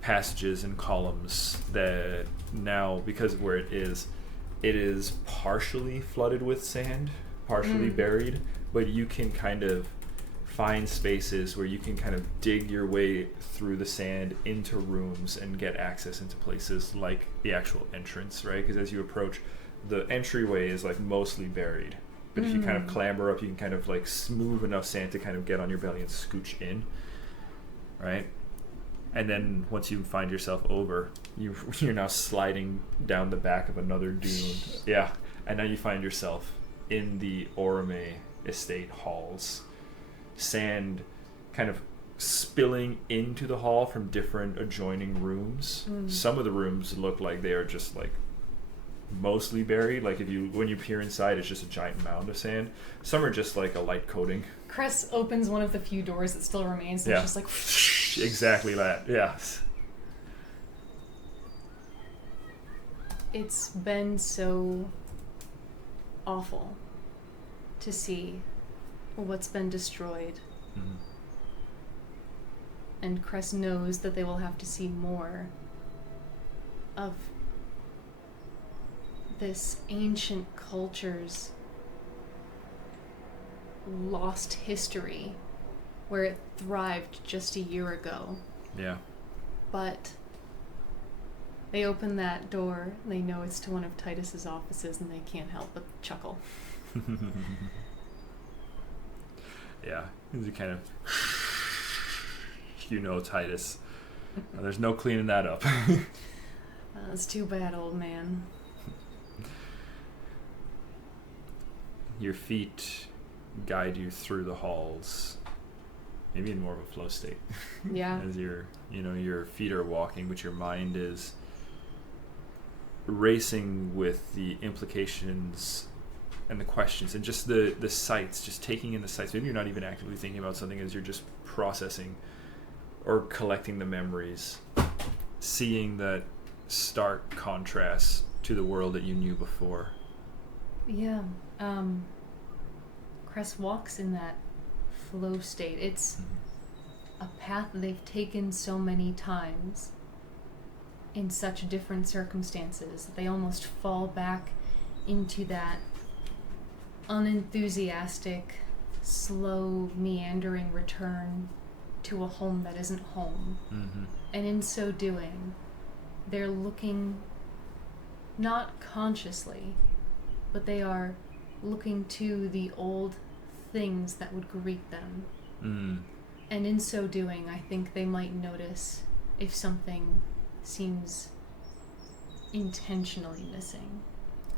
passages and columns that now, because of where it is partially flooded with sand, partially buried, but you can kind of find spaces where you can kind of dig your way through the sand into rooms and get access into places like the actual entrance, right? Because as you approach, the entryway is like mostly buried. But if you kind of clamber up, you can kind of like smooth enough sand to kind of get on your belly and scooch in, right? And then once you find yourself over, you're now sliding down the back of another dune. Yeah. And now you find yourself in the Orme estate halls. Sand kind of spilling into the hall from different adjoining rooms. Some of the rooms look like they are just like mostly buried. Like when you peer inside, it's just a giant mound of sand. Some are just like a light coating. Cress opens one of the few doors that still remains, and it's just like exactly that. Yes. It's been so awful to see what's been destroyed. And Cress knows that they will have to see more of this ancient culture's lost history, where it thrived just a year ago. Yeah. But they open that door, and they know it's to one of Titus's offices, and they can't help but chuckle. Yeah, you kind of, Titus There's no cleaning that up. That's too bad, old man. Your feet guide you through the halls, maybe in more of a flow state. Yeah. As your feet are walking, but your mind is racing with the implications and the questions and just the sights, just taking in the sights. Maybe you're not even actively thinking about something as you're just processing or collecting the memories, seeing that stark contrast to the world that you knew before. Yeah. Cress walks in that flow state. It's a path they've taken so many times in such different circumstances that they almost fall back into that unenthusiastic, slow, meandering return to a home that isn't home. Mm-hmm. And in so doing, they're looking not consciously, but they are looking to the old things that would greet them. Mm. And in so doing, I think they might notice if something seems intentionally missing.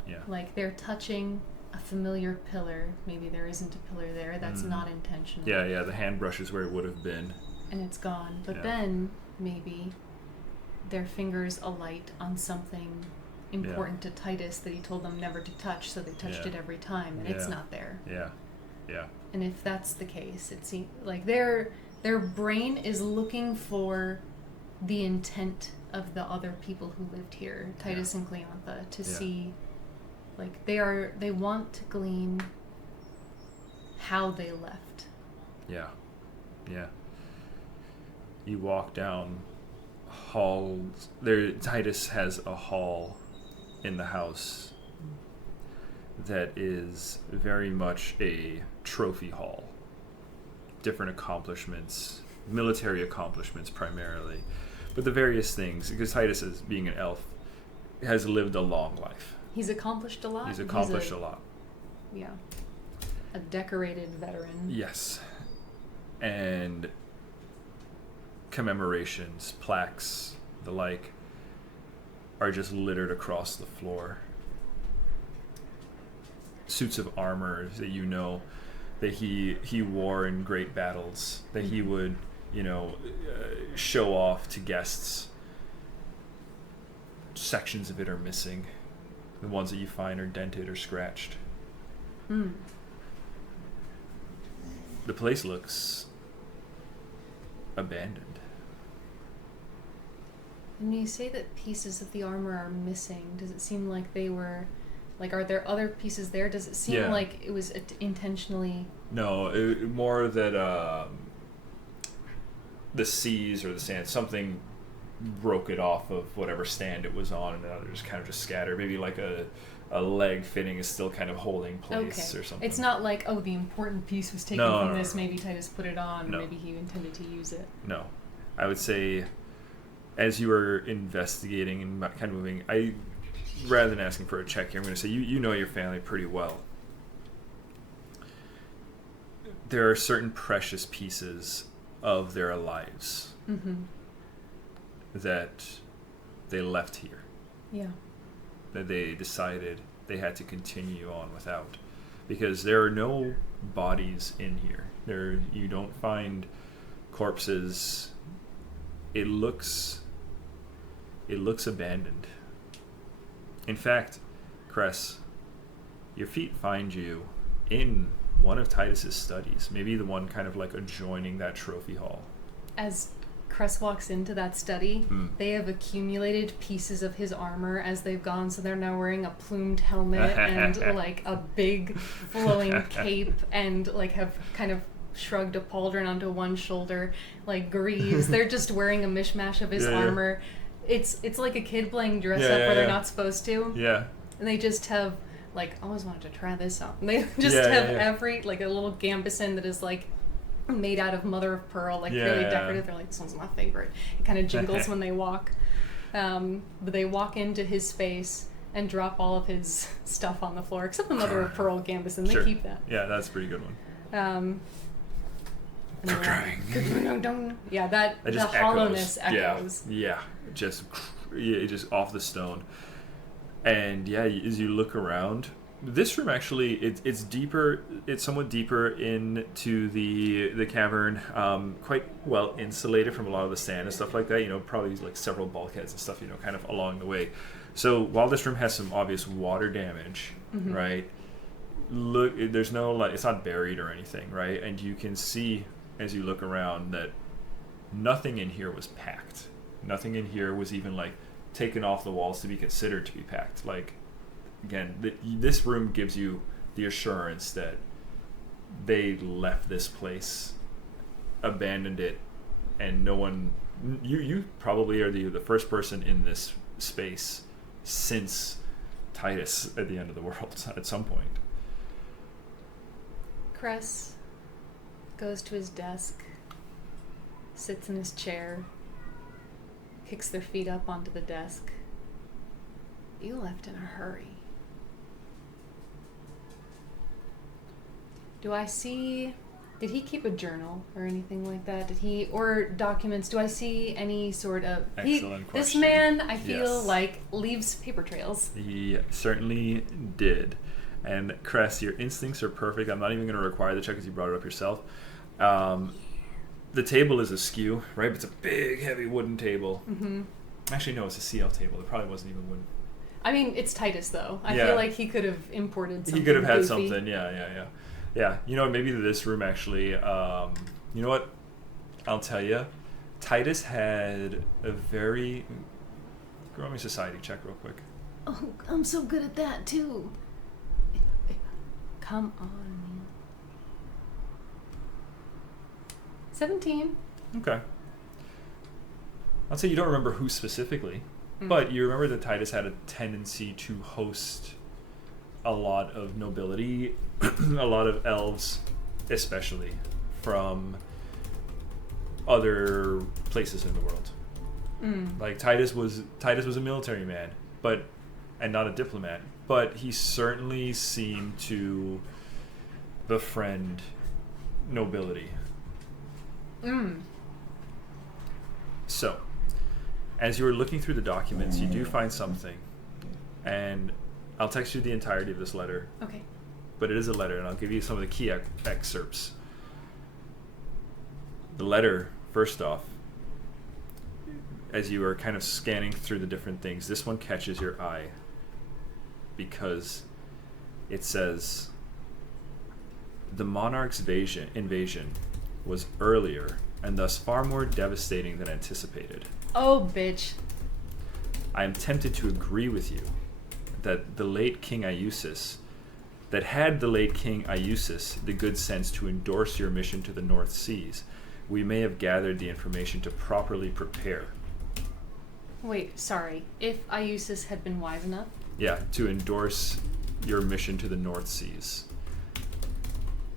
Yeah. Like they're touching a familiar pillar. Maybe there isn't a pillar there. That's not intentional. Yeah, the hand brush is where it would have been. And it's gone. But then, maybe, their fingers alight on something important to Titus that he told them never to touch, so they touched it every time, and it's not there. Yeah. And if that's the case, it seems like their brain is looking for the intent of the other people who lived here, Titus and Cleantha, to see, like, they want to glean how they left. Yeah. You walk down halls. Titus has a hall in the house that is very much a trophy hall. Different accomplishments, military accomplishments primarily, but the various things, because Titus, as being an elf, has lived a long life. He's accomplished a lot. He's accomplished a lot. Yeah. A decorated veteran. Yes. And commemorations, plaques, the like, are just littered across the floor. Suits of armor that that he wore in great battles, that he would, show off to guests. Sections of it are missing. The ones that you find are dented or scratched. Mm. The place looks abandoned. And when you say that pieces of the armor are missing, does it seem like they were, like, are there other pieces there? Does it seem like it was intentionally... No, more that the seas or the sand, something broke it off of whatever stand it was on, and now they're just kind of scattered. Maybe like a leg fitting is still kind of holding place or something. It's not like, the important piece was taken from this, maybe Titus put it on, maybe he intended to use it. No. I would say, as you were investigating and kind of moving, rather than asking for a check here, I'm going to say you know your family pretty well. There are certain precious pieces of their lives that they left here. Yeah. That they decided they had to continue on without. Because there are no bodies in here. You don't find corpses. It looks abandoned. In fact, Cress, your feet find you in one of Titus's studies, maybe the one kind of like adjoining that trophy hall. As Cress walks into that study, they have accumulated pieces of his armor as they've gone, so they're now wearing a plumed helmet and like a big flowing cape, and like have kind of shrugged a pauldron onto one shoulder, like greaves. They're just wearing a mishmash of his armor. It's like a kid playing dress up where they're not supposed to. Yeah. And they just have, like, I always wanted to try this out. And they just have every, like, a little gambeson that is, like, made out of mother of pearl, like, really decorative. They're like, this one's my favorite. It kind of jingles when they walk. But they walk into his space and drop all of his stuff on the floor, except the mother of pearl gambeson. They keep that. Yeah, that's a pretty good one. And For crying. Yeah, that It the just hollowness echoes. echoes. Yeah, just off the stone. And yeah, as you look around, this room actually it's deeper. It's somewhat deeper into the cavern. Quite well insulated from a lot of the sand and stuff like that. Probably like several bulkheads and stuff. Kind of along the way. So while this room has some obvious water damage, right? Look, there's no it's not buried or anything, right? And you can see as you look around that nothing in here was packed. Nothing in here was even like taken off the walls to be considered to be packed. Like, again, this room gives you the assurance that they left this place, abandoned it, and no one. You probably are the first person in this space since Titus at the end of the world at some point. Cress goes to his desk, sits in his chair, kicks their feet up onto the desk. You left in a hurry. Do I see... Did he keep a journal or anything like that? Or documents? Do I see any sort of... Excellent question. This man, I feel Yes. like, leaves paper trails. He certainly did. And Cress, your instincts are perfect. I'm not even going to require the check because you brought it up yourself. The table is askew, right? It's a big, heavy wooden table. Mm-hmm. Actually, no, it's a CL table. It probably wasn't even wooden. I mean, it's Titus, though. I Yeah. feel like he could have imported something. He could have had goofy. something. Yeah. Maybe this room actually. You know what? I'll tell you. Titus had a very. Grow me society check real quick. Oh, I'm so good at that, too. Come on. 17. Okay. I'll say you don't remember who specifically, but you remember that Titus had a tendency to host a lot of nobility, a lot of elves, especially from other places in the world. Like Titus was a military man, and not a diplomat, but he certainly seemed to befriend nobility. So, as you were looking through the documents, you do find something, and I'll text you the entirety of this letter. Okay. But it is a letter, and I'll give you some of the key excerpts. The letter, first off, as you are kind of scanning through the different things, this one catches your eye because it says, the monarch's invasion was earlier and thus far more devastating than anticipated. Oh, bitch. I am tempted to agree with you that had the late King Iusis the good sense to endorse your mission to the North Seas, we may have gathered the information to properly prepare. Wait, sorry. If Iusis had been wise enough? Yeah, to endorse your mission to the North Seas.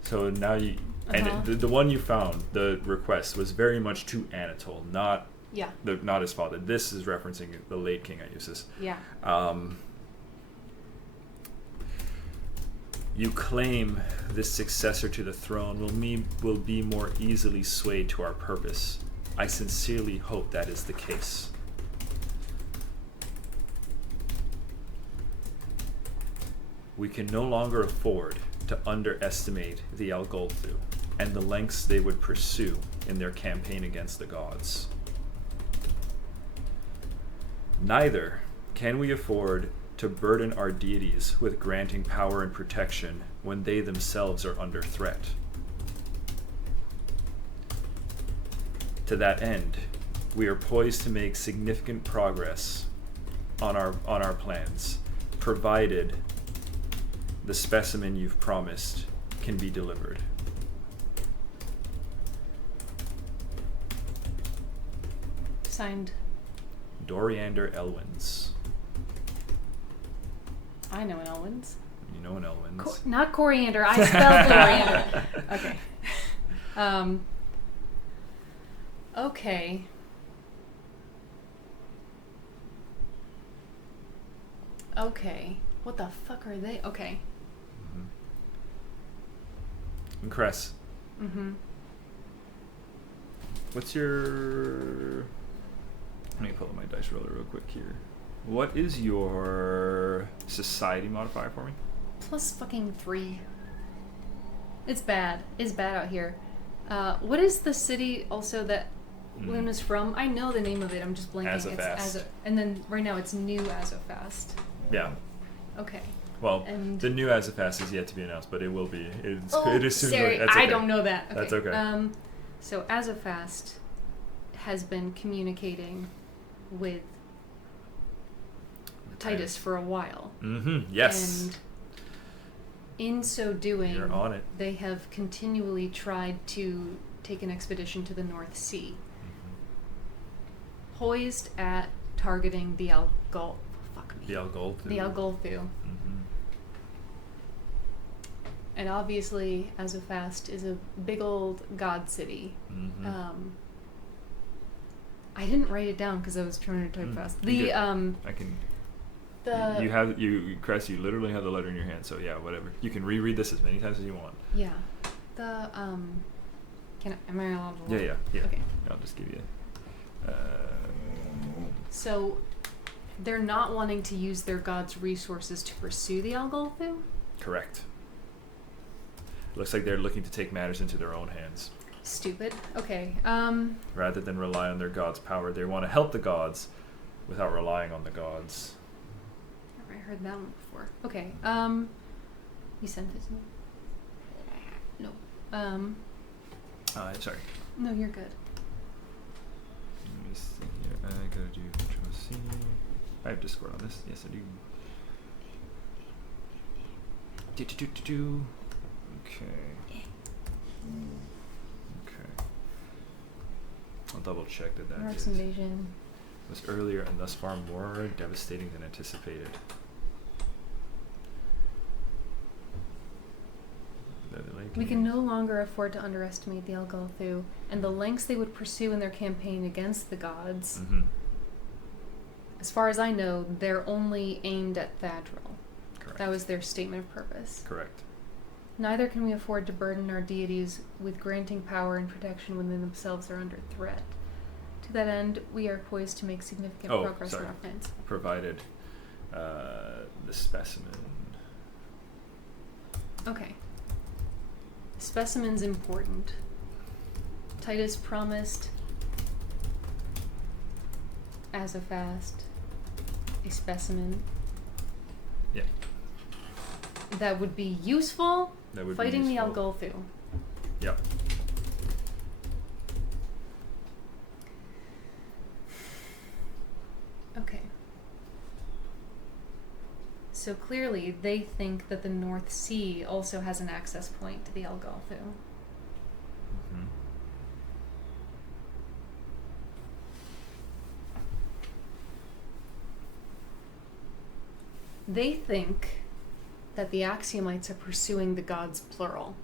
So now you... And the one you found, the request, was very much to Anatole, not his father. This is referencing the late King Iusis. Yeah. You claim this successor to the throne will be more easily swayed to our purpose. I sincerely hope that is the case. We can no longer afford to underestimate the Algolthu and the lengths they would pursue in their campaign against the gods. Neither can we afford to burden our deities with granting power and protection when they themselves are under threat. To that end, we are poised to make significant progress on our plans, provided the specimen you've promised can be delivered. Signed. Doriander Elwins. I know an Elwins. You know an Elwins. Not coriander. I spelled coriander. Okay. Okay. Okay. What the fuck are they? Okay. And Cress. What's your... Let me pull up my dice roller real quick here. What is your society modifier for me? Plus fucking 3. It's bad. It's bad out here. What is the city also that Luna's from? I know the name of it. I'm just blanking. Azafast. And then right now it's New Azafast. Yeah. Okay. Well, and the New Azafast is yet to be announced, but it will be. It is soon. Sorry, That's okay. I don't know that. Okay. That's okay. So Azafast has been communicating with Titus for a while. Mm-hmm. Yes. And in so doing, you're on it. They have continually tried to take an expedition to the North Sea, poised at targeting the Algolthu. The Algolthu. And obviously, Azafast is a big old god city. I didn't write it down because I was trying to type fast. I can. Cress, you literally have the letter in your hand, so yeah, whatever. You can reread this as many times as you want. Yeah. Am I allowed to look? Yeah. Okay. I'll just give you. So, they're not wanting to use their god's resources to pursue the Algolthu? Correct. Looks like they're looking to take matters into their own hands. Stupid. Okay. Rather than rely on their god's power, they want to help the gods without relying on the gods. I heard that one before. Okay. You sent it to me? No. Sorry. No, you're good. Let me see here. I gotta do Control-C. I have Discord on this. Yes, I do. Okay. I'll double check that Mark's invasion was earlier and thus far more devastating than anticipated. We can no longer afford to underestimate the Algolthu and the lengths they would pursue in their campaign against the gods. As far as I know, they're only aimed at Thadril. Correct. That was their statement of purpose. Correct. Neither can we afford to burden our deities with granting power and protection when they themselves are under threat. To that end, we are poised to make significant progress in our plans. Provided the specimen. Okay. Specimen's important. Titus promised Azafast a specimen. Yeah. That would be useful fighting the Algolthu. Yep. Okay. So clearly they think that the North Sea also has an access point to the Algolthu. They think that the Axiomites are pursuing the gods plural.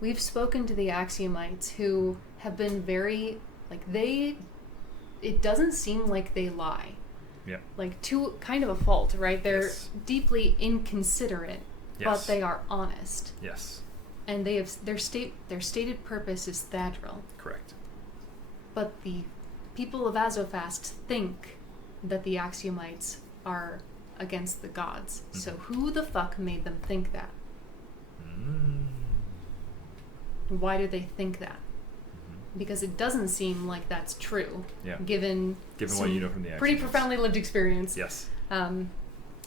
We've spoken to the Axiomites who have been very, it doesn't seem like they lie. Yeah. To kind of a fault, right? They're deeply inconsiderate, but they are honest. Yes. And they have their stated purpose is Thadril. Correct. But the people of Azofast think that the Axiomites are against the gods. So who the fuck made them think that? Why do they think that? Because it doesn't seem like that's true. Yeah. Given what you know from the Axiomites. Pretty profoundly lived experience. Yes.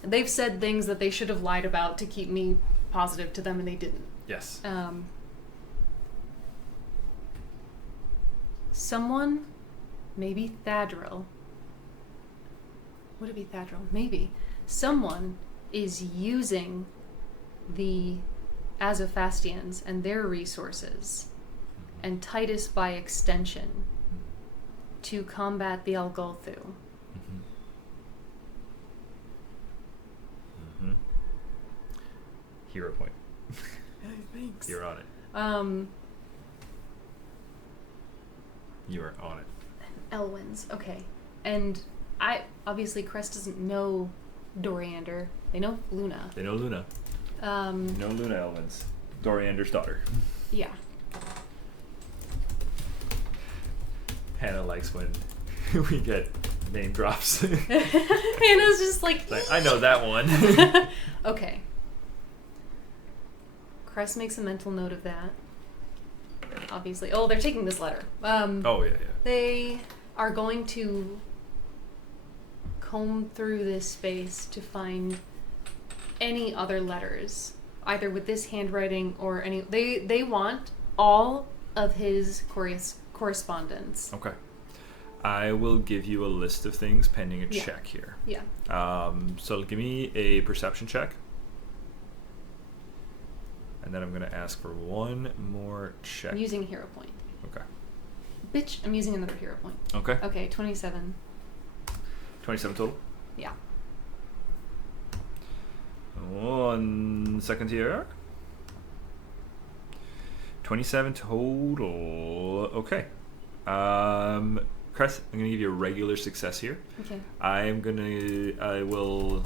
They've said things that they should have lied about to keep me positive to them, and they didn't. Yes. Someone, maybe Thadril. Would it be Thadril? Maybe. Someone is using the Azofastians and their resources, and Titus by extension, to combat the Algolthu. Hero point. Thanks. You're on it. You are on it. Elwins, okay. And Crest doesn't know Doriander. They know Luna. They know Luna. No Luna Elwins. Doriander's daughter. Yeah. Hannah likes when we get name drops. Hannah's just like, I know that one. Okay. Cress makes a mental note of that. Obviously. Oh, they're taking this letter. Yeah. They are going to comb through this space to find any other letters, either with this handwriting or any. They want all of his correspondence. Okay. I will give you a list of things pending a check here. Yeah. So give me a perception check. And then I'm going to ask for one more check. I'm using a hero point. Okay. Bitch, I'm using another hero point. Okay. Okay, 27. 27 total? Yeah. 1 second here. 27 total. Okay. Cress, I'm going to give you a regular success here. Okay. I will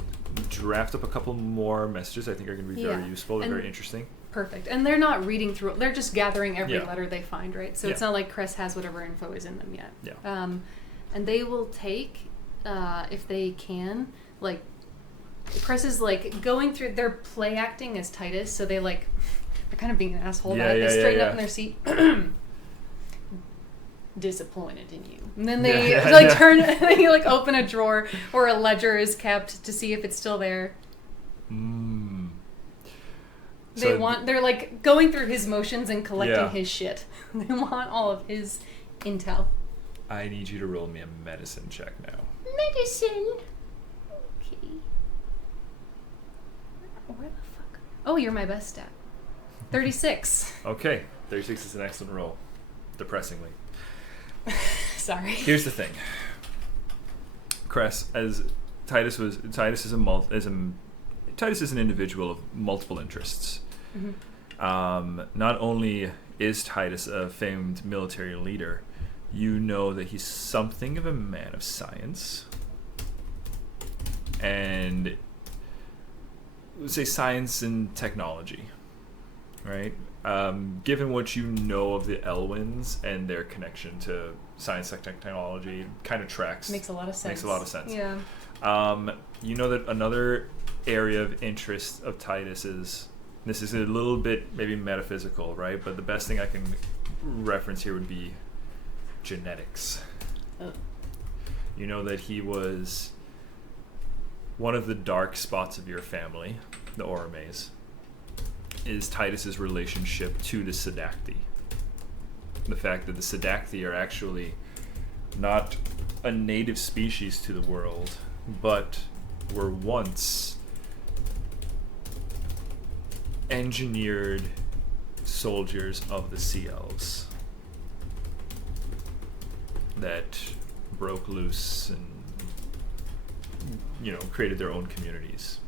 draft up a couple more messages I think are going to be very useful and very interesting. Perfect. And they're not reading through, they're just gathering every letter they find, right? So it's not like Cress has whatever info is in them yet. Yeah. And they will take, if they can, like, Cress is like going through, they're play acting as Titus, so they're kind of being an asshole about it. They straighten up in their seat. Disappointed in you. And then they they open a drawer where a ledger is kept to see if it's still there. They're like going through his motions and collecting his shit. They want all of his intel. I need you to roll me a medicine check now. Medicine. Okay. Where the fuck? Oh, you're my best stat. 36. Okay. 36 is an excellent roll. Depressingly. Sorry. Here's the thing. Cress, as Titus is an individual of multiple interests. Mm-hmm. Not only is Titus a famed military leader, you know that he's something of a man of science. And say science and technology, right? Given what you know of the Elwins and their connection to science and technology, kind of tracks. Makes a lot of sense. Yeah. You know that another area of interest of Titus is, this is a little bit maybe metaphysical, right? But the best thing I can reference here would be genetics. Oh. You know that he was one of the dark spots of your family, the Oromes, is Titus's relationship to the Sedacti. The fact that the Sedacti are actually not a native species to the world, but were once engineered soldiers of the Sea Elves that broke loose and, created their own communities.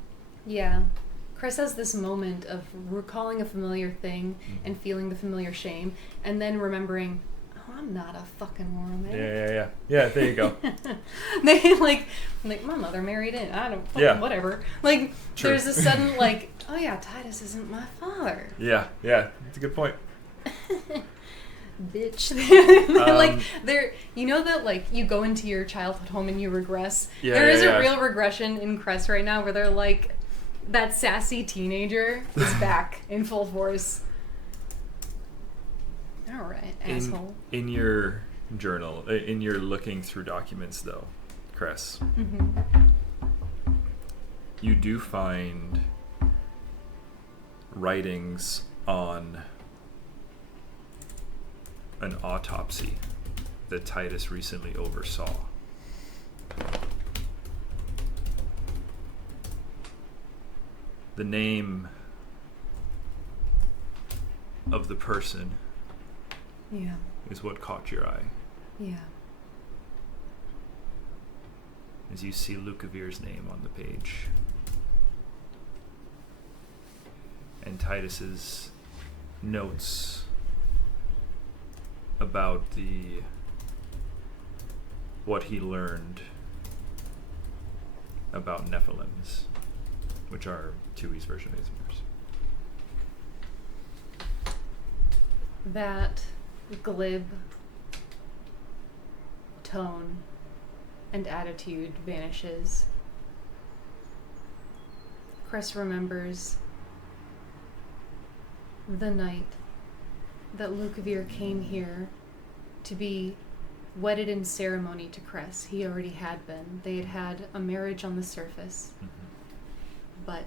Yeah. Chris has this moment of recalling a familiar thing and feeling the familiar shame, and then remembering, oh, I'm not a fucking Orome. Yeah, there you go. They my mother married in. I don't whatever. True. There's a sudden oh yeah, Titus isn't my father. Yeah, it's a good point. Bitch. They're that you go into your childhood home and you regress. There is a real regression in Crest right now where they're that sassy teenager is back in full force. All right, asshole. In your journal, in your looking through documents, though, Cress, you do find writings on an autopsy that Titus recently oversaw. The name of the person is what caught your eye. Yeah. As you see Lucavir's name on the page. And Titus's notes about what he learned about Nephilims, which are 2e's version of Ismers. That glib, tone and attitude vanishes. Cress remembers the night that Lukavir came here to be wedded in ceremony to Cress. He already had been. They had had a marriage on the surface. But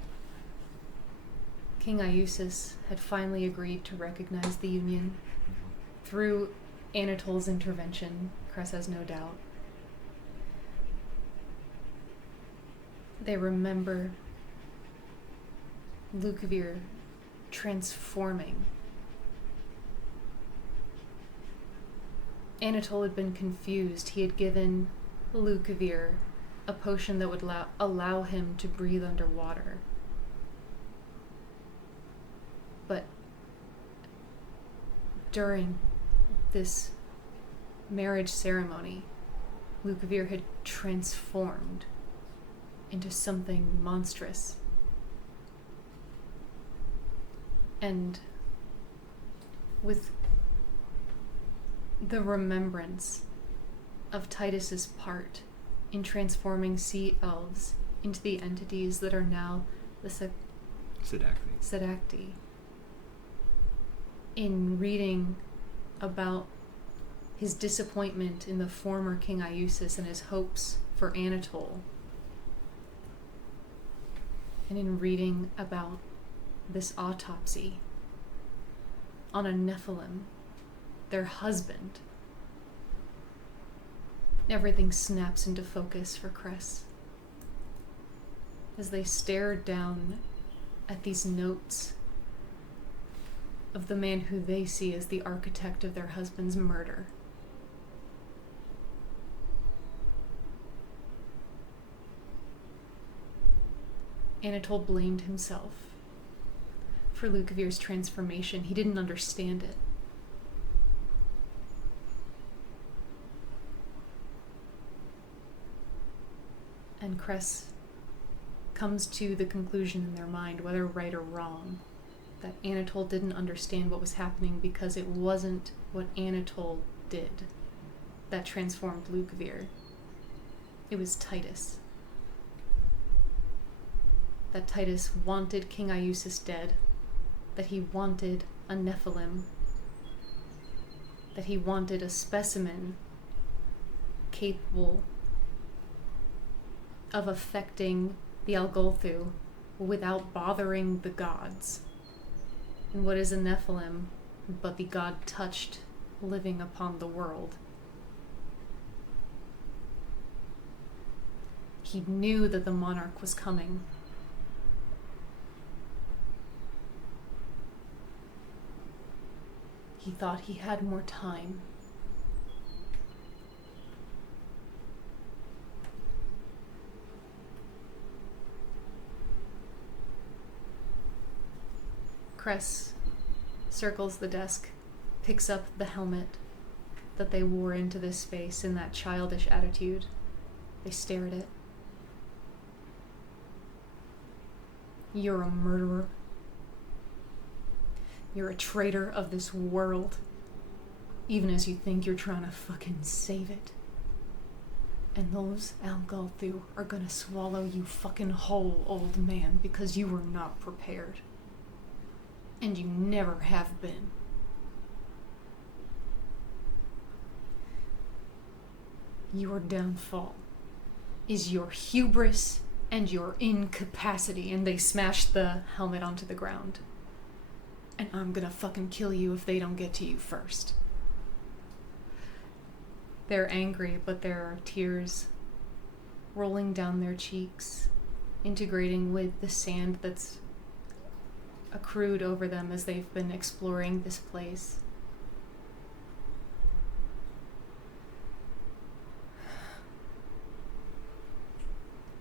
King Iusis had finally agreed to recognize the union through Anatole's intervention. Cress has no doubt. They remember Lukavir transforming. Anatole had been confused. He had given Lukavir a potion that would allow him to breathe underwater. But during this marriage ceremony, Lukavir had transformed into something monstrous. And with the remembrance of Titus's part in transforming sea elves into the entities that are now the Sedacti. In reading about his disappointment in the former King Iusis and his hopes for Anatole, and in reading about this autopsy on a Nephilim, their husband, everything snaps into focus for Cress as they stare down at these notes of the man who they see as the architect of their husband's murder. Anatole blamed himself for Lukavir's transformation. He didn't understand it. And Cress comes to the conclusion in their mind, whether right or wrong, that Anatole didn't understand what was happening because it wasn't what Anatole did that transformed Lukavir. It was Titus. That Titus wanted King Iusis dead, that he wanted a Nephilim, that he wanted a specimen capable of affecting the Algolthu without bothering the gods. And what is a Nephilim but the god-touched living upon the world? He knew that the monarch was coming. He thought he had more time. Cress circles the desk, picks up the helmet that they wore into this space in that childish attitude. They stare at it. You're a murderer. You're a traitor of this world, even as you think you're trying to fucking save it. And those Algolthu are gonna swallow you fucking whole, old man, because you were not prepared. And you never have been. Your downfall is your hubris and your incapacity. And they smash the helmet onto the ground. And I'm gonna fucking kill you if they don't get to you first. They're angry, but there are tears rolling down their cheeks, integrating with the sand that's accrued over them as they've been exploring this place.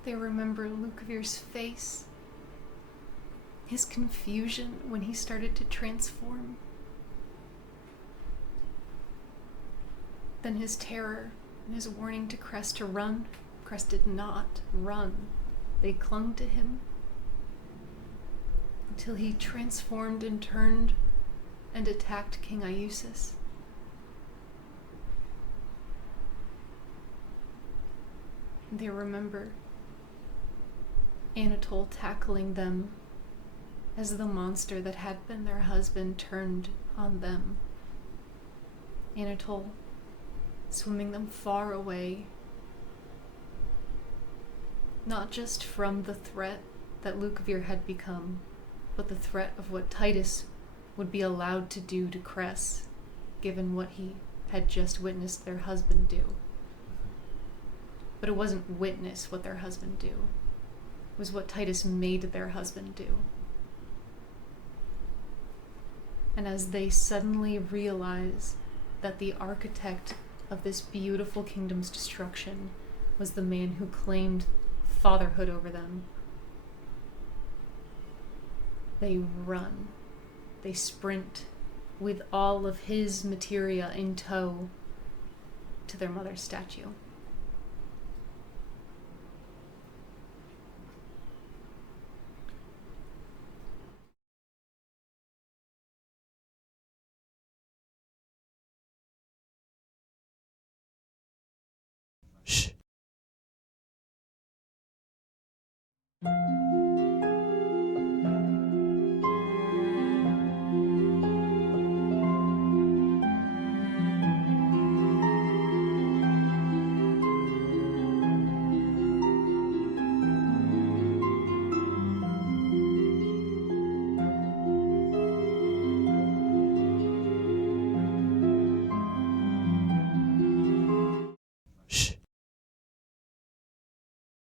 They remember Lukavir's face, his confusion when he started to transform, then his terror and his warning to Cress to run. Cress did not run. They clung to him until he transformed and turned and attacked King Iusis. They remember Anatole tackling them as the monster that had been their husband turned on them. Anatole swimming them far away, not just from the threat that Vieira had become, but the threat of what Titus would be allowed to do to Cress, given what he had just witnessed their husband do. But it wasn't witness what their husband do. It was what Titus made their husband do. And as they suddenly realize that the architect of this beautiful kingdom's destruction was the man who claimed fatherhood over them, they run. They sprint with all of his materia in tow to their mother's statue. Shh.